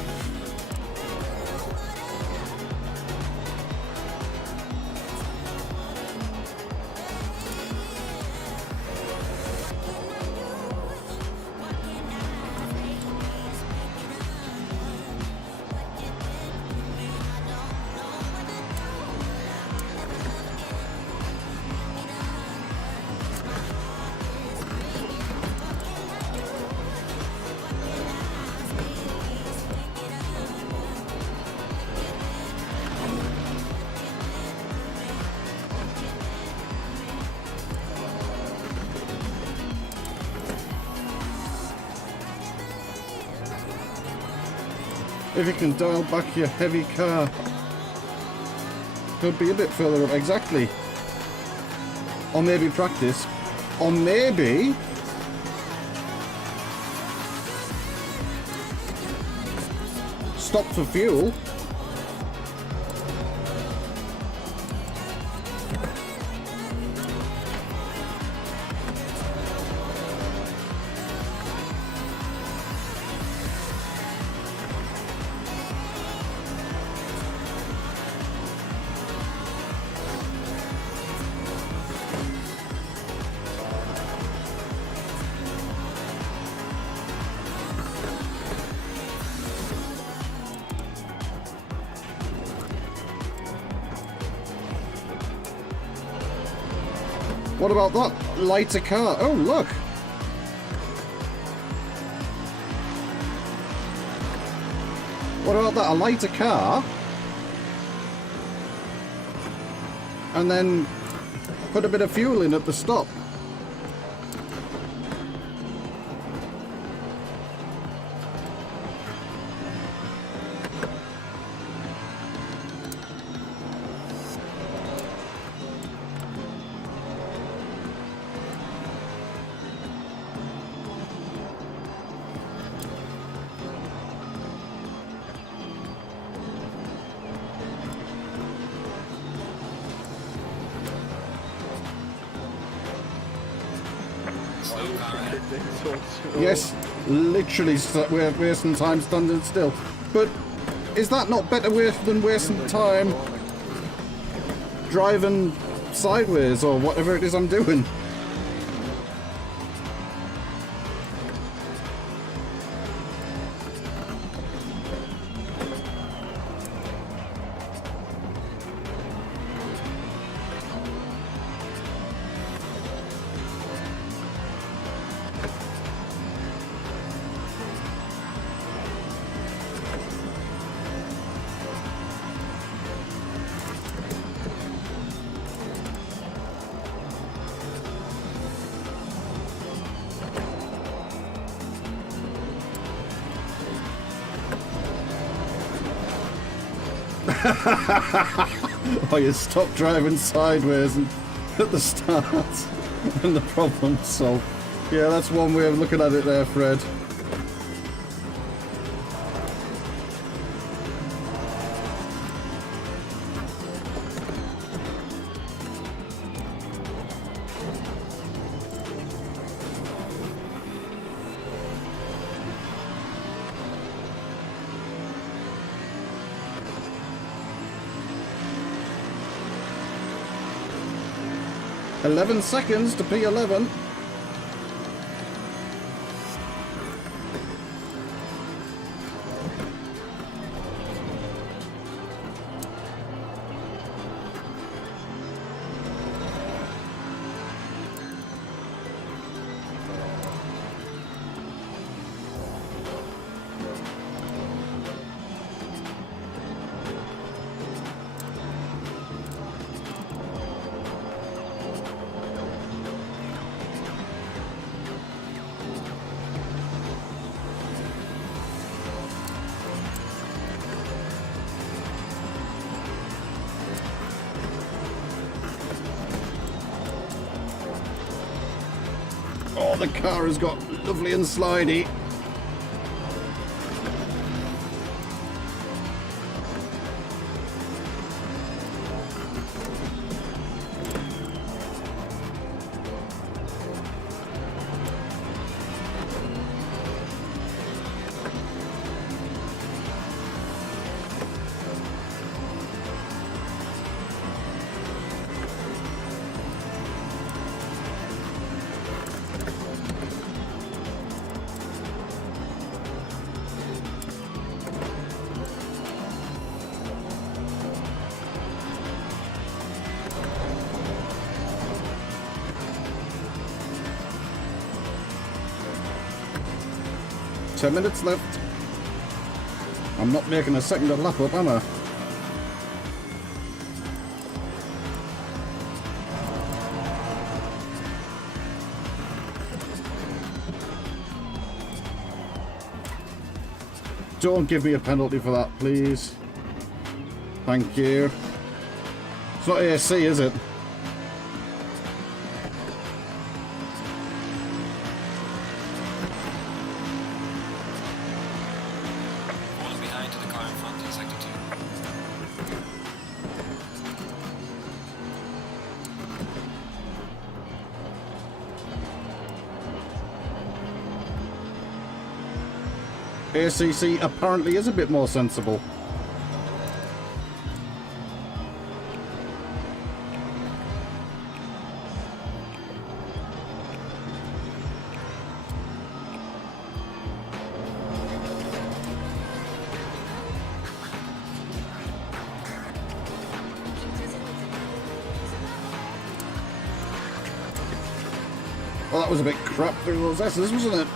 If you can dial back your heavy car, could be a bit further up, exactly. Or maybe practice. Or maybe stop for fuel. What about that lighter car? Oh, look! What about that? A lighter car? And then put a bit of fuel in at the stop. Yes, literally we're wasting time standing still. But is that not better than wasting time driving sideways or whatever it is I'm doing? Oh, you stop driving sideways and at the start and the problem's solved. Yeah, that's one way of looking at it there, Fred. "11 seconds to P11. Oh, the car has got lovely and slidey. Ten minutes left. I'm not making a second lap up, am I? Don't give me a penalty for that, please. Thank you. It's not AC, is it? ACC apparently is a bit more sensible. was a bit crap through those S's, wasn't it?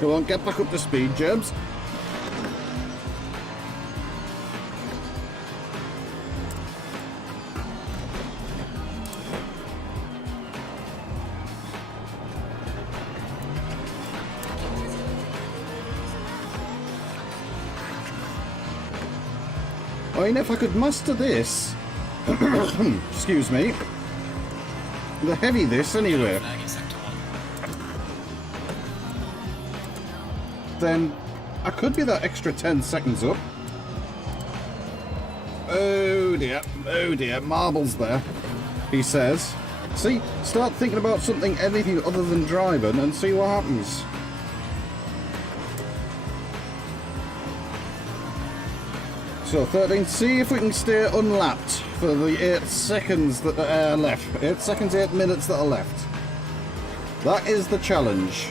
Come on, get back up to speed, Jebs. I mean, if I could master this, excuse me, the heavy this anyway, Flag in sector 1. then I could be that extra 10 seconds up. Oh dear, marbles there, he says. See, start thinking about something, anything other than driving, and see what happens. So 13, see if we can stay unlapped for the 8 seconds that are left. 8 seconds, 8 minutes that are left. That is the challenge.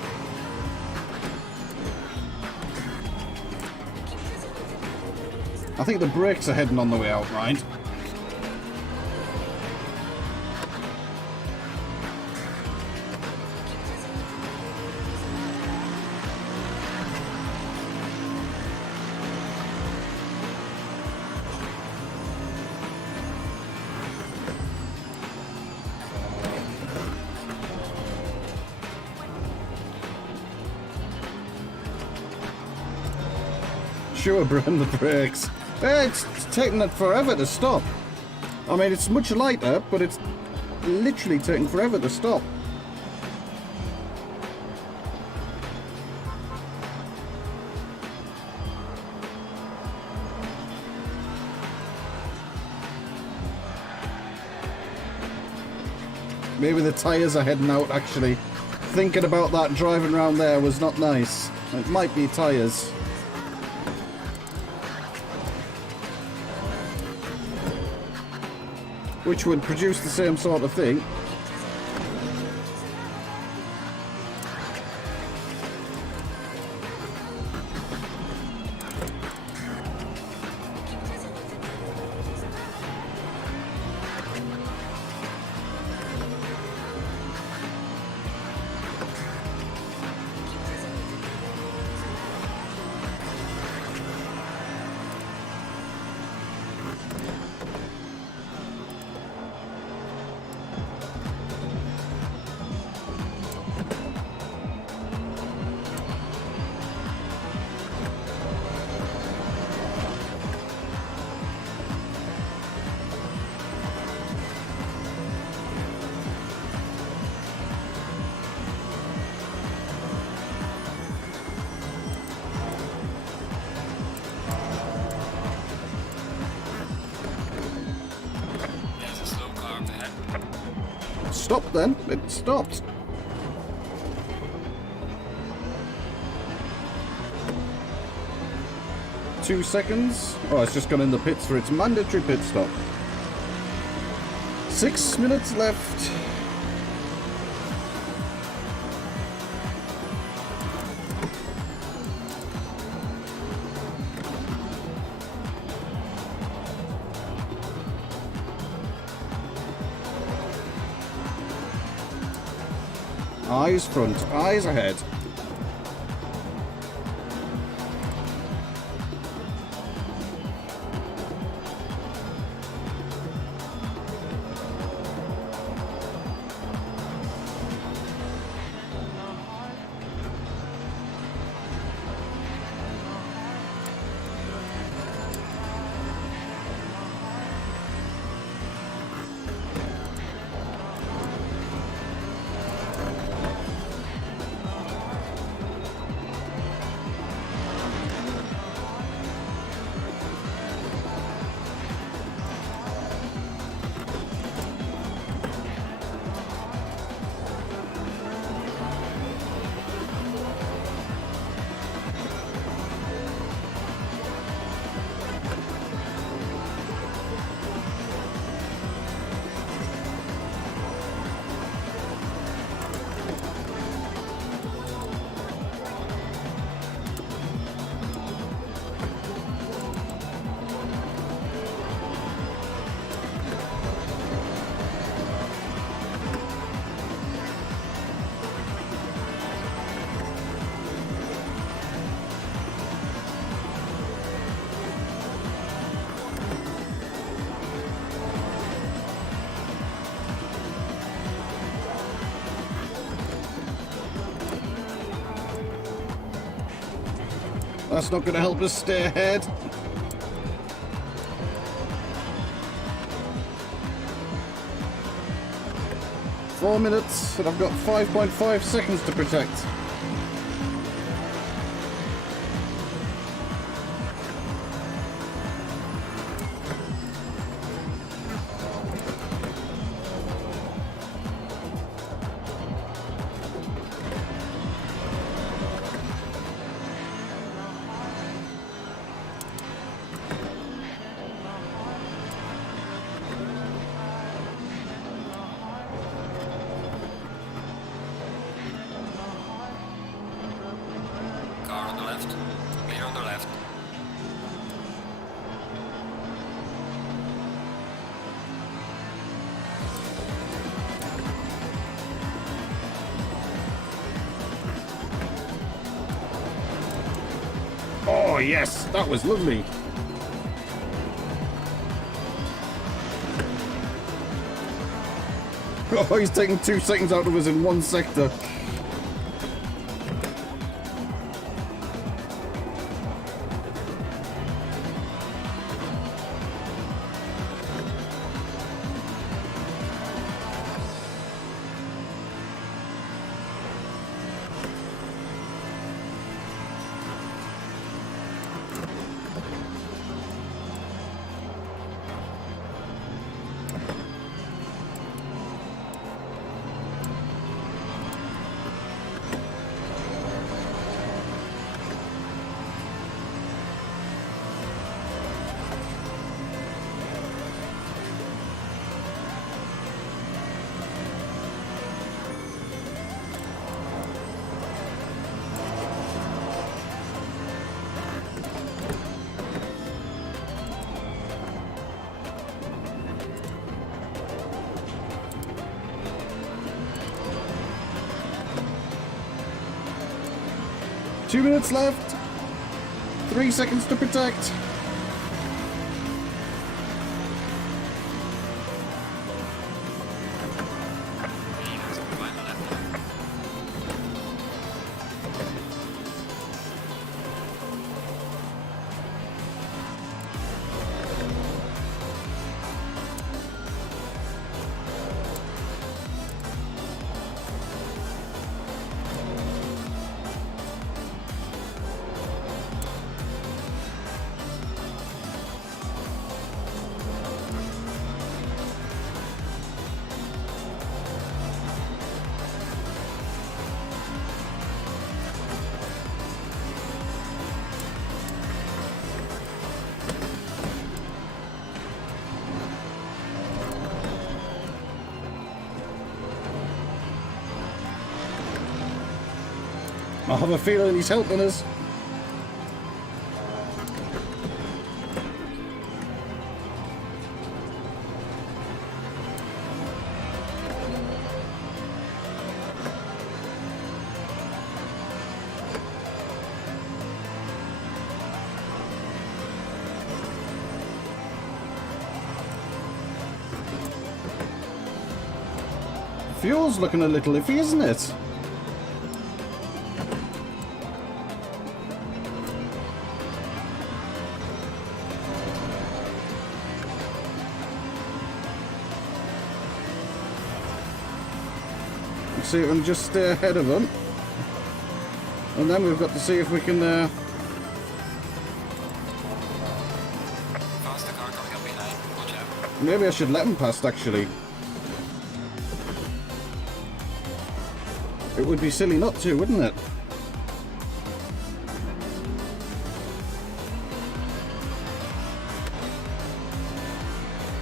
I think the brakes are heading on the way out, right? Sure, burn the brakes. It's taking it forever to stop. I mean, it's much lighter, but it's literally taking forever to stop. Maybe the tyres are heading out, actually. Thinking about that driving around there was not nice. It might be tyres. Which would produce the same sort of thing. There's a slow car up ahead. Stop then. It stopped. Two seconds. Oh, it's just gone in the pits for its mandatory pit stop. 6 minutes left. Eyes front, eyes ahead. That's not going to help us stay ahead. Four minutes, and I've got 5.5 seconds to protect. Car on the left. Clear on the left. Oh yes, that was lovely. Oh, he's taking 2 seconds out of us in one sector. Two minutes left. 3 seconds to protect. I have a feeling he's helping us. Fuel's looking a little iffy, isn't it? See if we can just stay ahead of them, and then we've got to see if we can Faster car coming up behind. Watch out. maybe I should let them past actually. It would be silly not to, wouldn't it?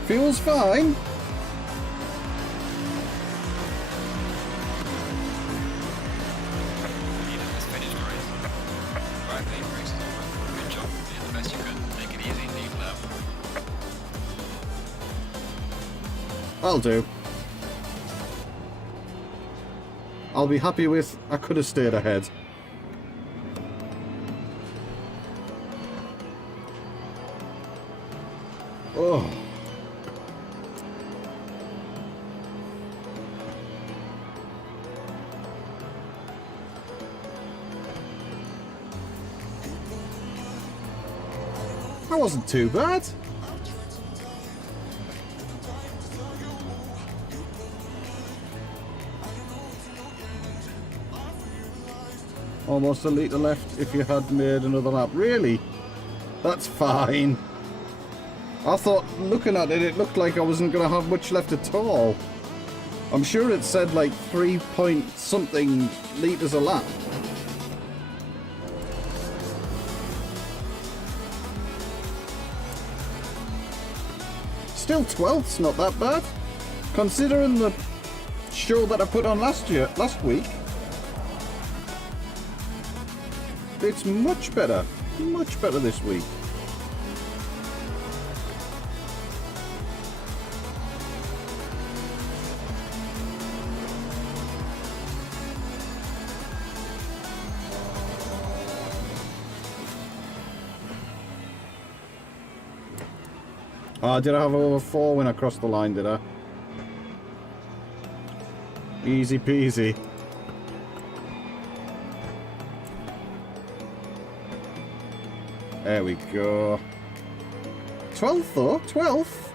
Fuel's fine. I'll do. I'll be happy with I could have stayed ahead. Oh. That wasn't too bad. Almost a litre left if you had made another lap. Really? That's fine. I thought, looking at it, it looked like I wasn't going to have much left at all. I'm sure it said like 3 point something litres a lap. Still 12th's not that bad, considering the show that I put on last week. It's much better this week. Oh, did I have over 4 when I crossed the line, did I? Easy peasy. There we go. 12th though, 12th.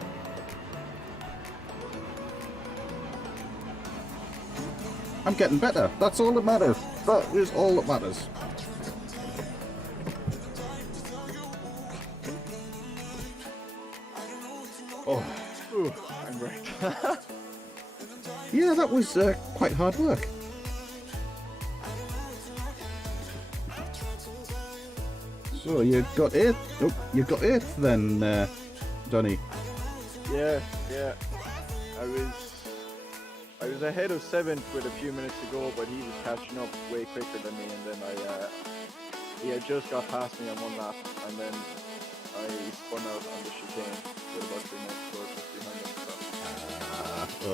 I'm getting better. That's all that matters. That is all that matters. Oh, Ooh, I'm right. yeah, that was quite hard work. So you got 8th. Oh, you got 8th then, Donny. Yeah. I was ahead of 7th with a few minutes to go, but he was catching up way quicker than me, and then he had just got past me on one lap, and then I spun out on the chicane with about 3 minutes to go just behind him. So.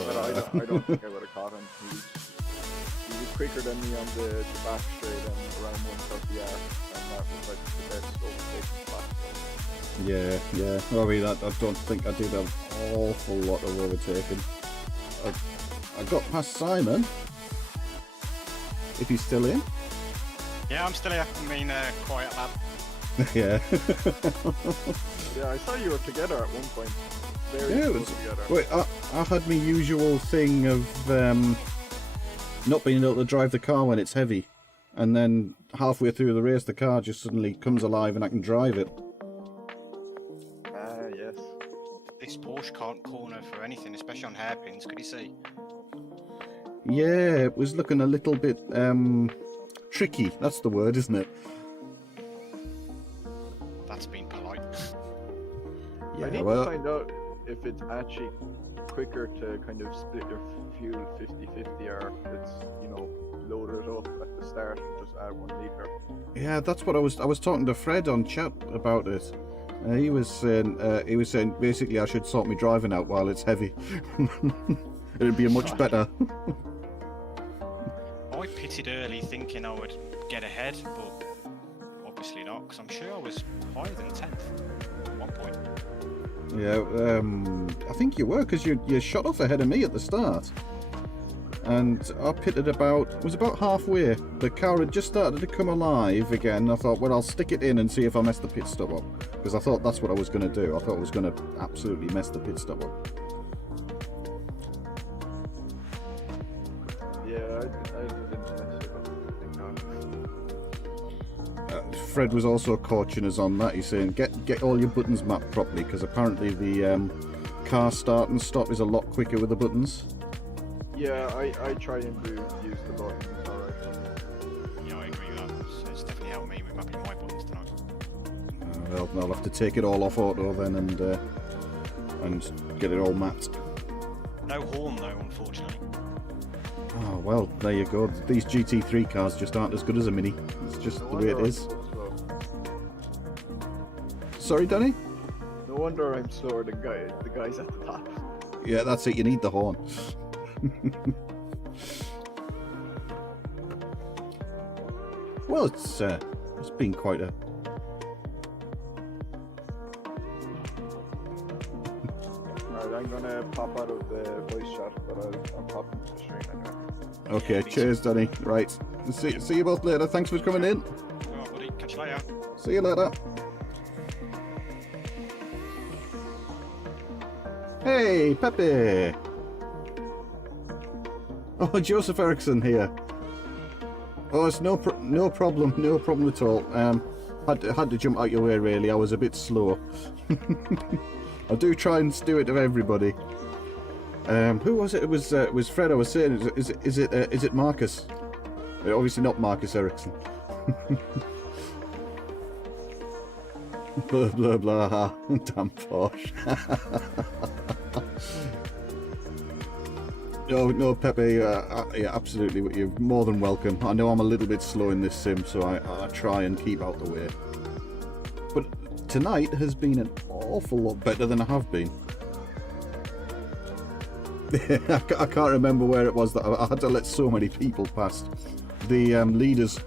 But I don't think I would have caught him. He was quicker than me on the back straight and around 130 yards, and that was like the best overtaking spot. Yeah. Well, I mean, I don't think I did an awful lot of overtaking. I got past Simon. If he's still in. Yeah, I'm still here. I mean, quiet lab. Yeah. Yeah, I saw you were together at one point. Very Yeah, it close was. together. Wait, I had my usual thing of not being able to drive the car when it's heavy, and then halfway through the race, the car just suddenly comes alive and I can drive it. Ah, yes. This Porsche can't corner for anything, especially on hairpins. Could you see? Yeah, it was looking a little bit tricky. That's the word, isn't it? That's been polite. I need to find out if it's actually quicker to kind of split your fuel 50-50, or it's, you know, load it up at the start and just add 1 litre. Yeah, that's what I was talking to Fred on chat about it. He was saying basically I should sort my driving out while it's heavy. It'd be much better. I pitted early thinking I would get ahead, but obviously not, because I'm sure I was higher than 10th at one point. Yeah, I think you were, because you shot off ahead of me at the start. And I pitted about halfway. The car had just started to come alive again. I thought, well, I'll stick it in and see if I mess the pit stop up. Because I thought that's what I was going to do. I thought I was going to absolutely mess the pit stop up. Yeah, I didn't mess it up. Fred was also coaching us on that. He's saying, get all your buttons mapped properly, because apparently the car start and stop is a lot quicker with the buttons. Yeah, I try and use the buttons, alright. Yeah, I agree with that. It's definitely helped me with mapping my buttons tonight. Well, I'll have to take it all off auto then and get it all mapped. No horn though, unfortunately. Oh, well, there you go. These GT3 cars just aren't as good as a Mini. It's just the way it is. Sorry, Danny? No wonder I'm slower than the guys at the top. Yeah, that's it. You need the horn. Well, it's been quite a... Alright, I'm gonna pop out of the voice chat, but I'm popping to the stream anyway. Okay, cheers, Danny. Right. See you both later. Thanks for coming in. Alright, buddy. Catch you later. See you later. Hey, Pepe! Oh, Joseph Eriksson here. Oh, it's no problem at all. Had to jump out your way, really. I was a bit slow. I do try and do it to everybody. Who was it? It was Fred. I was saying, is it Marcus? Obviously not Marcus Eriksson. Blah blah blah. Damn Porsche. No, Pepe. Yeah, absolutely. You're more than welcome. I know I'm a little bit slow in this sim, so I try and keep out the way. But tonight has been an awful lot better than I have been. I can't remember where it was that I had to let so many people past. The leaders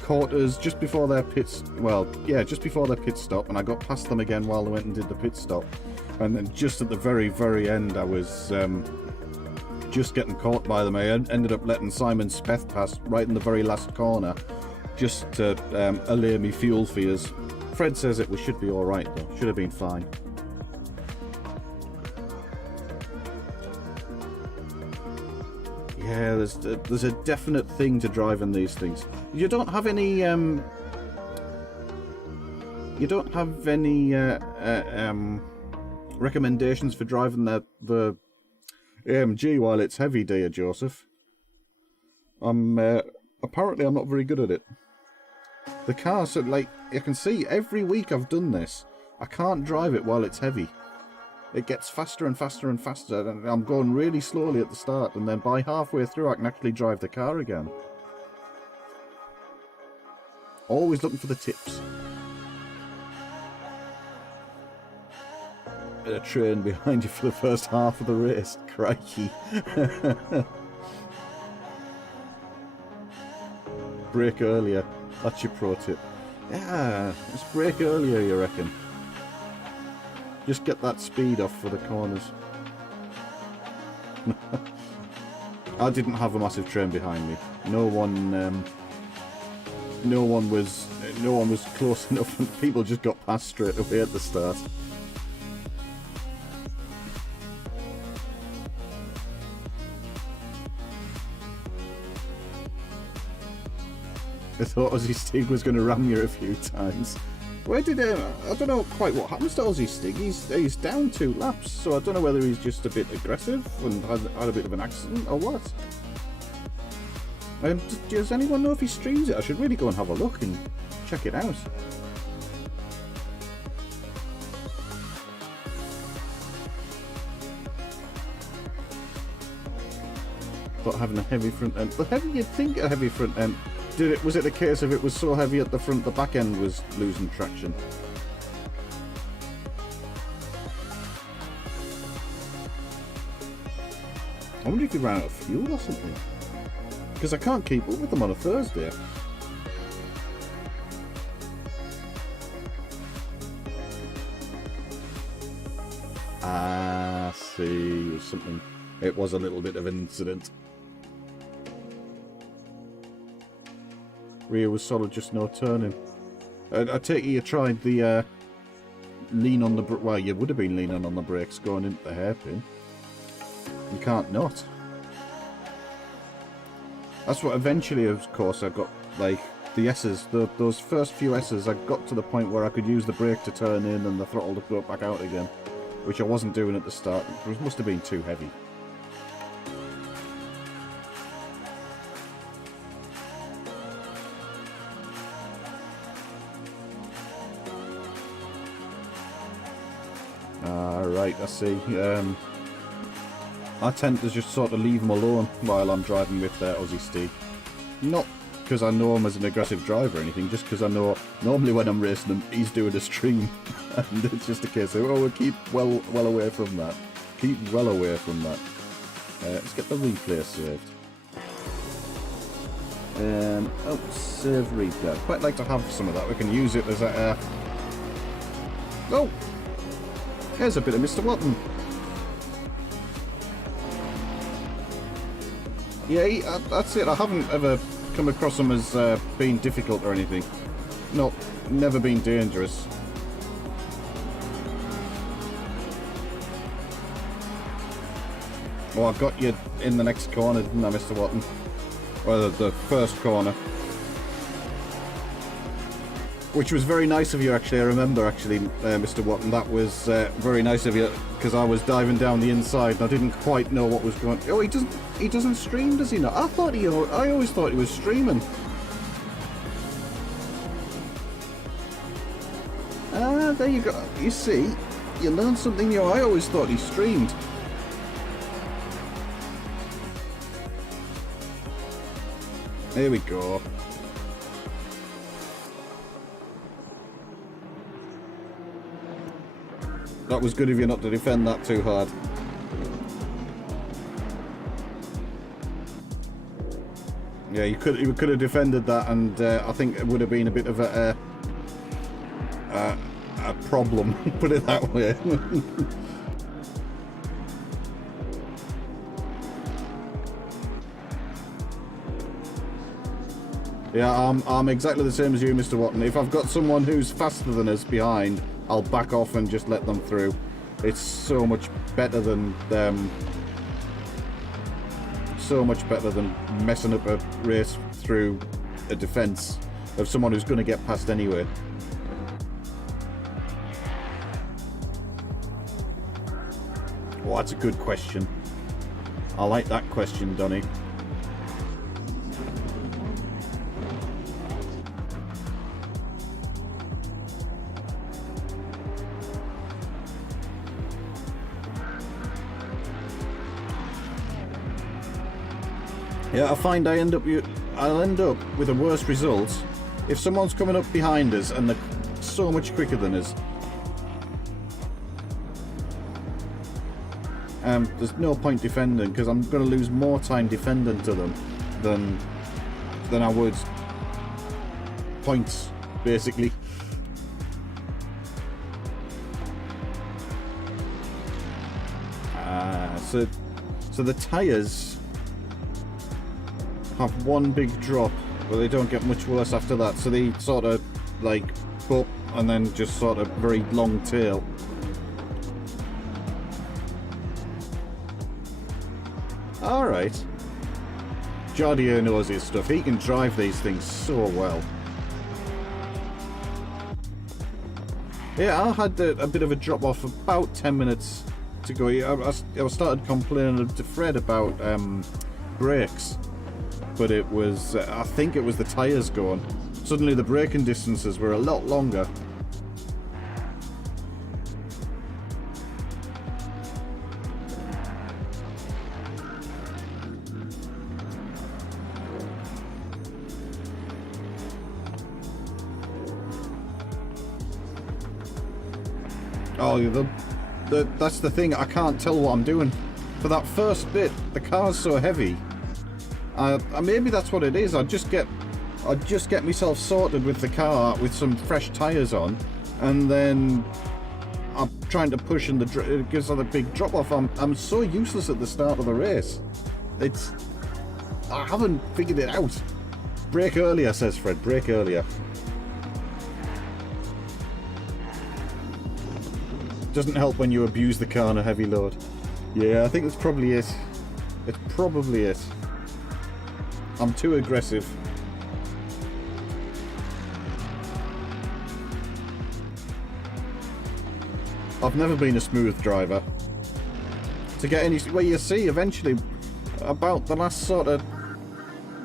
caught us just before their pits. Well, yeah, just before their pit stop, and I got past them again while they went and did the pit stop. And then just at the very end, I was just getting caught by them. I ended up letting Simon Speth pass right in the very last corner, just to allay me fuel fears. Fred says it should be all right though. Should have been fine. Yeah, there's a definite thing to driving these things. You don't have any recommendations for driving the AMG while it's heavy, do you, Joseph? Apparently I'm not very good at it. The car, so like you can see, every week I've done this. I can't drive it while it's heavy. It gets faster and faster and faster, and I'm going really slowly at the start, and then by halfway through I can actually drive the car again. Always looking for the tips. A train behind you for the first half of the race. Crikey. Brake earlier. That's your pro tip. Yeah, just brake earlier, you reckon? Just get that speed off for the corners. I didn't have a massive train behind me. No one was close enough, and people just got past straight away at the start. I thought Aussie Stig was going to ram you a few times. Where did I don't know quite what happens to Aussie Stig. He's down 2 laps, so I don't know whether he's just a bit aggressive and had a bit of an accident or what. Does anyone know if he streams it? I should really go and have a look and check it out. But having a heavy front end, you'd think a heavy front end. Was it the case of it was so heavy at the front, the back end was losing traction? I wonder if he ran out of fuel or something. Because I can't keep up with them on a Thursday. Ah, see, it was something. It was a little bit of an incident. Rear was solid, just no turning. I take it you tried the lean on the well, you would have been leaning on the brakes going into the hairpin. You can't not. That's what eventually, of course, I got like the S's. Those first few S's, I got to the point where I could use the brake to turn in and the throttle to go back out again, which I wasn't doing at the start. It must have been too heavy. Right, I see. I tend to just sort of leave him alone while I'm driving with Aussie Steve. Not because I know him as an aggressive driver or anything, just because I know normally when I'm racing him, he's doing a stream. And it's just a case of, oh, we'll keep well away from that. Keep well away from that. Let's get the replay saved. Oh, save replay. I'd quite like to have some of that. We can use it as a... Oh! There's a bit of Mr. Watton. Yeah, that's it. I haven't ever come across him as being difficult or anything. No, never been dangerous. Oh, I got you in the next corner, didn't I, Mr. Watton? Well, the first corner. Which was very nice of you, actually. I remember, actually, Mr. Watton. That was very nice of you, because I was diving down the inside and I didn't quite know what was going on. Oh, he doesn't stream, does he not? I always thought he was streaming. Ah, there you go. You see, you learned something new. I always thought he streamed. There we go. That was good of you not to defend that too hard. Yeah, you could have defended that, and I think it would have been a bit of a problem, put it that way. Yeah, I'm exactly the same as you, Mr. Watton. If I've got someone who's faster than us behind, I'll back off and just let them through. It's so much better than messing up a race through a defense of someone who's going to get past anyway. Oh, that's a good question. I like that question, Donny. Yeah, I find I'll end up with a worse result if someone's coming up behind us and they're so much quicker than us. There's no point defending, because I'm going to lose more time defending to them than I would points, basically. So the tyres have one big drop, but they don't get much worse after that. So they sort of like up and then just sort of very long tail. Alright. Jardier knows his stuff. He can drive these things so well. Yeah, I had a bit of a drop off about 10 minutes to go. I started complaining to Fred about brakes, but it was, I think it was the tyres going. Suddenly the braking distances were a lot longer. Oh, that's the thing, I can't tell what I'm doing. For that first bit, the car's so heavy. Maybe that's what it is. I just get myself sorted with the car with some fresh tyres on, and then I'm trying to push and it gives a big drop off. I'm so useless at the start of the race. I haven't figured it out. Brake earlier, says Fred. Brake earlier. Doesn't help when you abuse the car on a heavy load. Yeah, I think that's probably it. It's probably it. I'm too aggressive. I've never been a smooth driver. To get any... Well, you see, eventually, about the last sort of,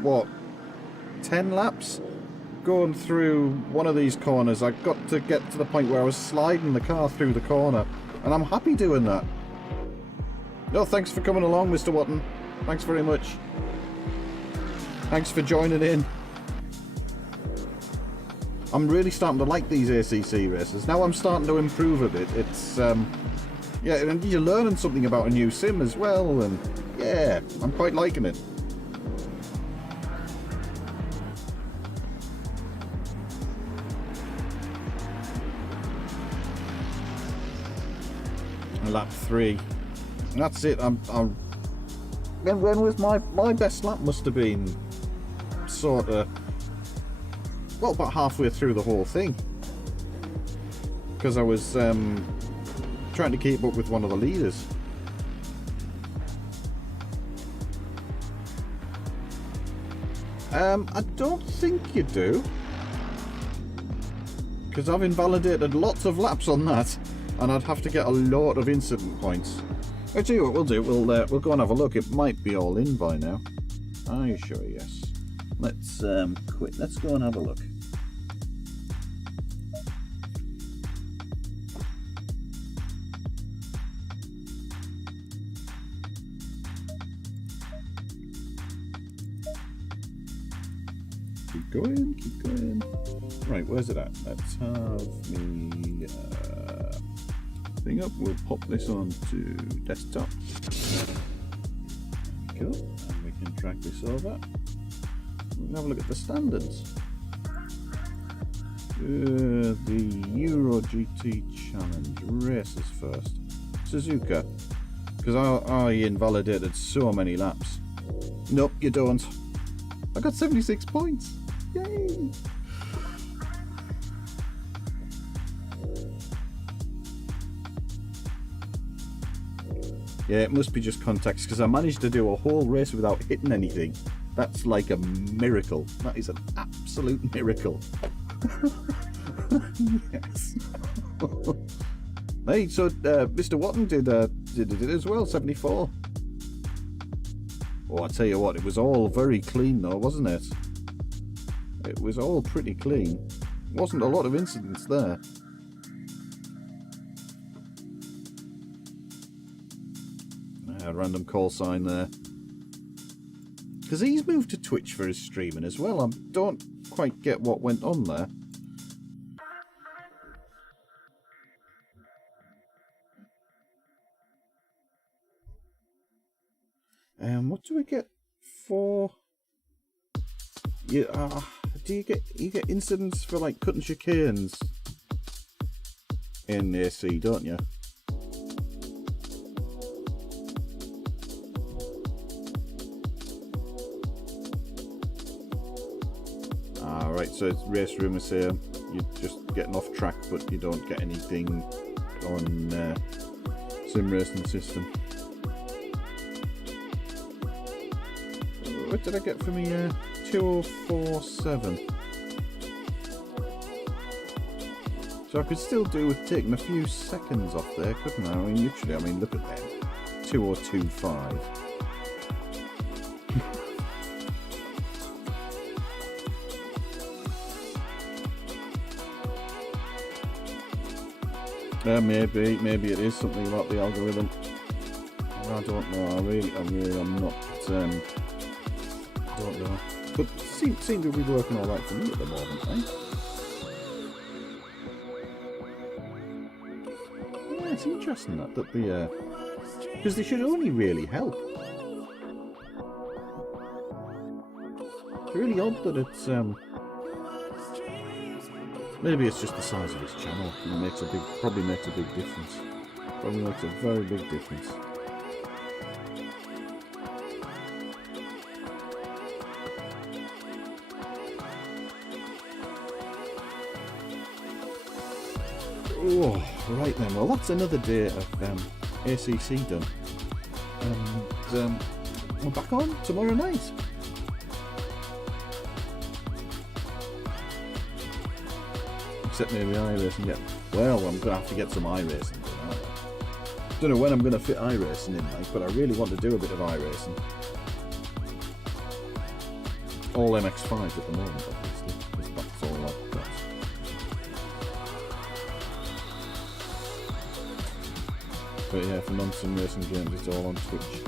what, 10 laps? Going through one of these corners, I got to get to the point where I was sliding the car through the corner. And I'm happy doing that. No, thanks for coming along, Mr. Watton. Thanks very much. Thanks for joining in. I'm really starting to like these ACC races. Now I'm starting to improve a bit. It's, yeah, and you're learning something about a new sim as well, and yeah, I'm quite liking it. Lap 3. That's it. When was my best lap? Must have been sort of, well, about halfway through the whole thing, because I was trying to keep up with one of the leaders. I don't think you do. Because I've invalidated lots of laps on that. And I'd have to get a lot of incident points. I'll tell you what we'll do. We'll go and have a look. It might be all in by now. Are you sure? Yes. Let's quit. Let's go and have a look. Keep going, keep going. Right, where's it at? Let's have me thing up. We'll pop this onto desktop. Cool. And we can drag this over. We can have a look at the standards. The Euro GT Challenge races first. Suzuka. Because I invalidated so many laps. Nope, you don't. I got 76 points. Yay! Yeah, it must be just context because I managed to do a whole race without hitting anything. That's like a miracle. That is an absolute miracle. Yes. Hey, so Mr. Watton did it as well, 74. Oh, I tell you what, it was all very clean though, wasn't it? It was all pretty clean. Wasn't a lot of incidents there. Random call sign there. Because he's moved to Twitch for his streaming as well. I don't quite get what went on there. What do we get for? Yeah, do you get incidents for like cutting chicanes in AC, don't you? Right, so it's race room is here. You're just getting off track, but you don't get anything on sim racing system. What did I get for me? 2047. So I could still do with taking a few seconds off there, couldn't I? I mean, literally, I mean, look at them. 2025. Maybe it is something about the algorithm. I don't know. I really am not. I don't know. But seem to be working all right for me at the moment, eh? Yeah, it's interesting that the because they should only really help. It's really odd that it's maybe it's just the size of his channel. It probably makes a big difference. Probably makes a very big difference. Oh, right then. Well, that's another day of ACC done. And we're back on tomorrow night. Except maybe iRacing. Yeah. Well, I'm going to have to get some iRacing done, aren't I? Don't know when I'm going to fit iRacing in, like, but I really want to do a bit of iRacing. All MX5 at the moment, obviously, because that's all I've got. But yeah, for non-sim racing games, it's all on Twitch.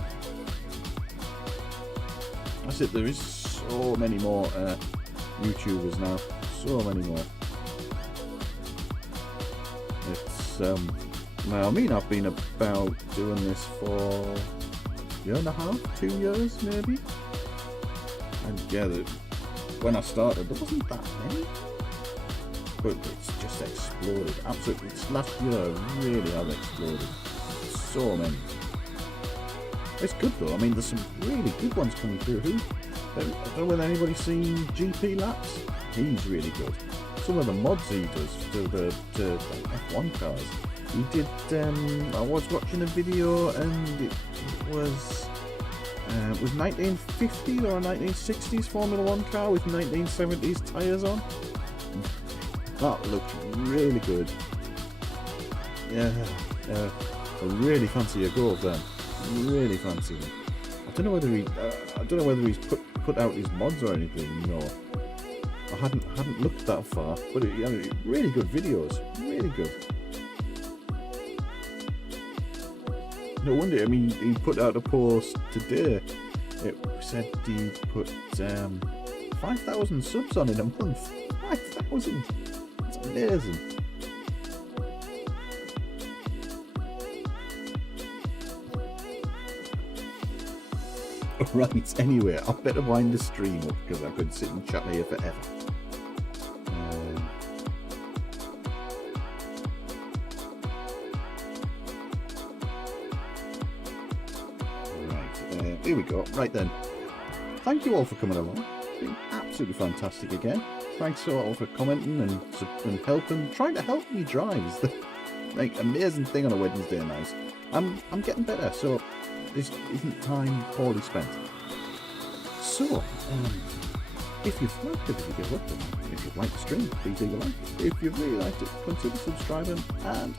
That's it, there is so many more YouTubers now. So many more. It's, now I mean, I've been about doing this for a year and a half, 2 years maybe. And yeah, when I started, there wasn't that many. But it's just exploded. Absolutely, this last year really has exploded. So many. It's good though. I mean, there's some really good ones coming through. I don't know whether anybody's seen GP Laps. He's really good. Some of the mods he does to F1 cars. He did. I was watching a video and it was with 1950s or 1960s Formula 1 car with 1970s tyres on. That looked really good. Yeah, I really fancy a go of them. Really fancy them. I don't know whether he's put out his mods or anything. You know, I hadn't looked that far, but really good videos. Really good. No wonder. I mean, he put out a post today. It said he put 5,000 subs on in a month. 5,000. That's amazing. Right, anyway, I better wind the stream up because I could sit and chat here forever. Right, here we go. Right then. Thank you all for coming along. It's been absolutely fantastic again. Thanks all for commenting and helping, trying to help me drive. Is the like amazing thing on a Wednesday night. I'm getting better, so this isn't time poorly spent. So, if you've liked the video, if you've liked the stream, please leave a like. If you've really liked it, consider subscribing and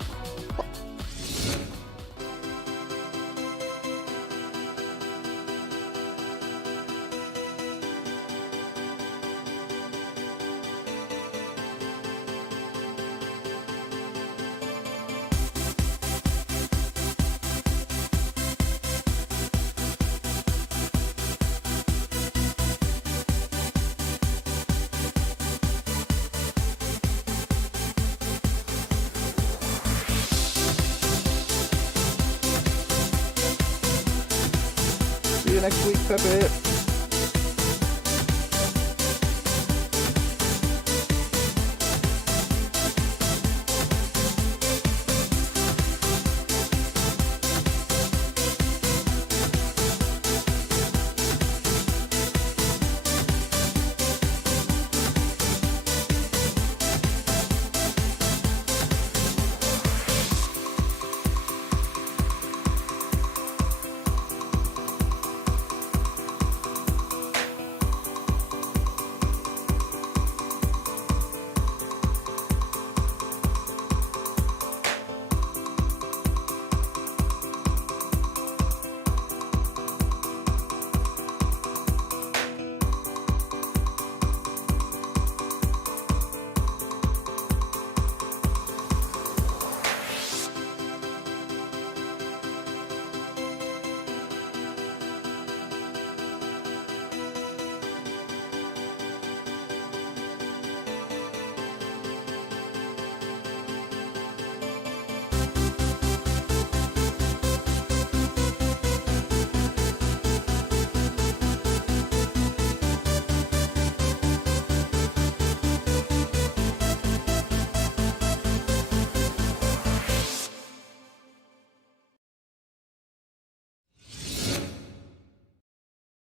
see you next week, Pepe.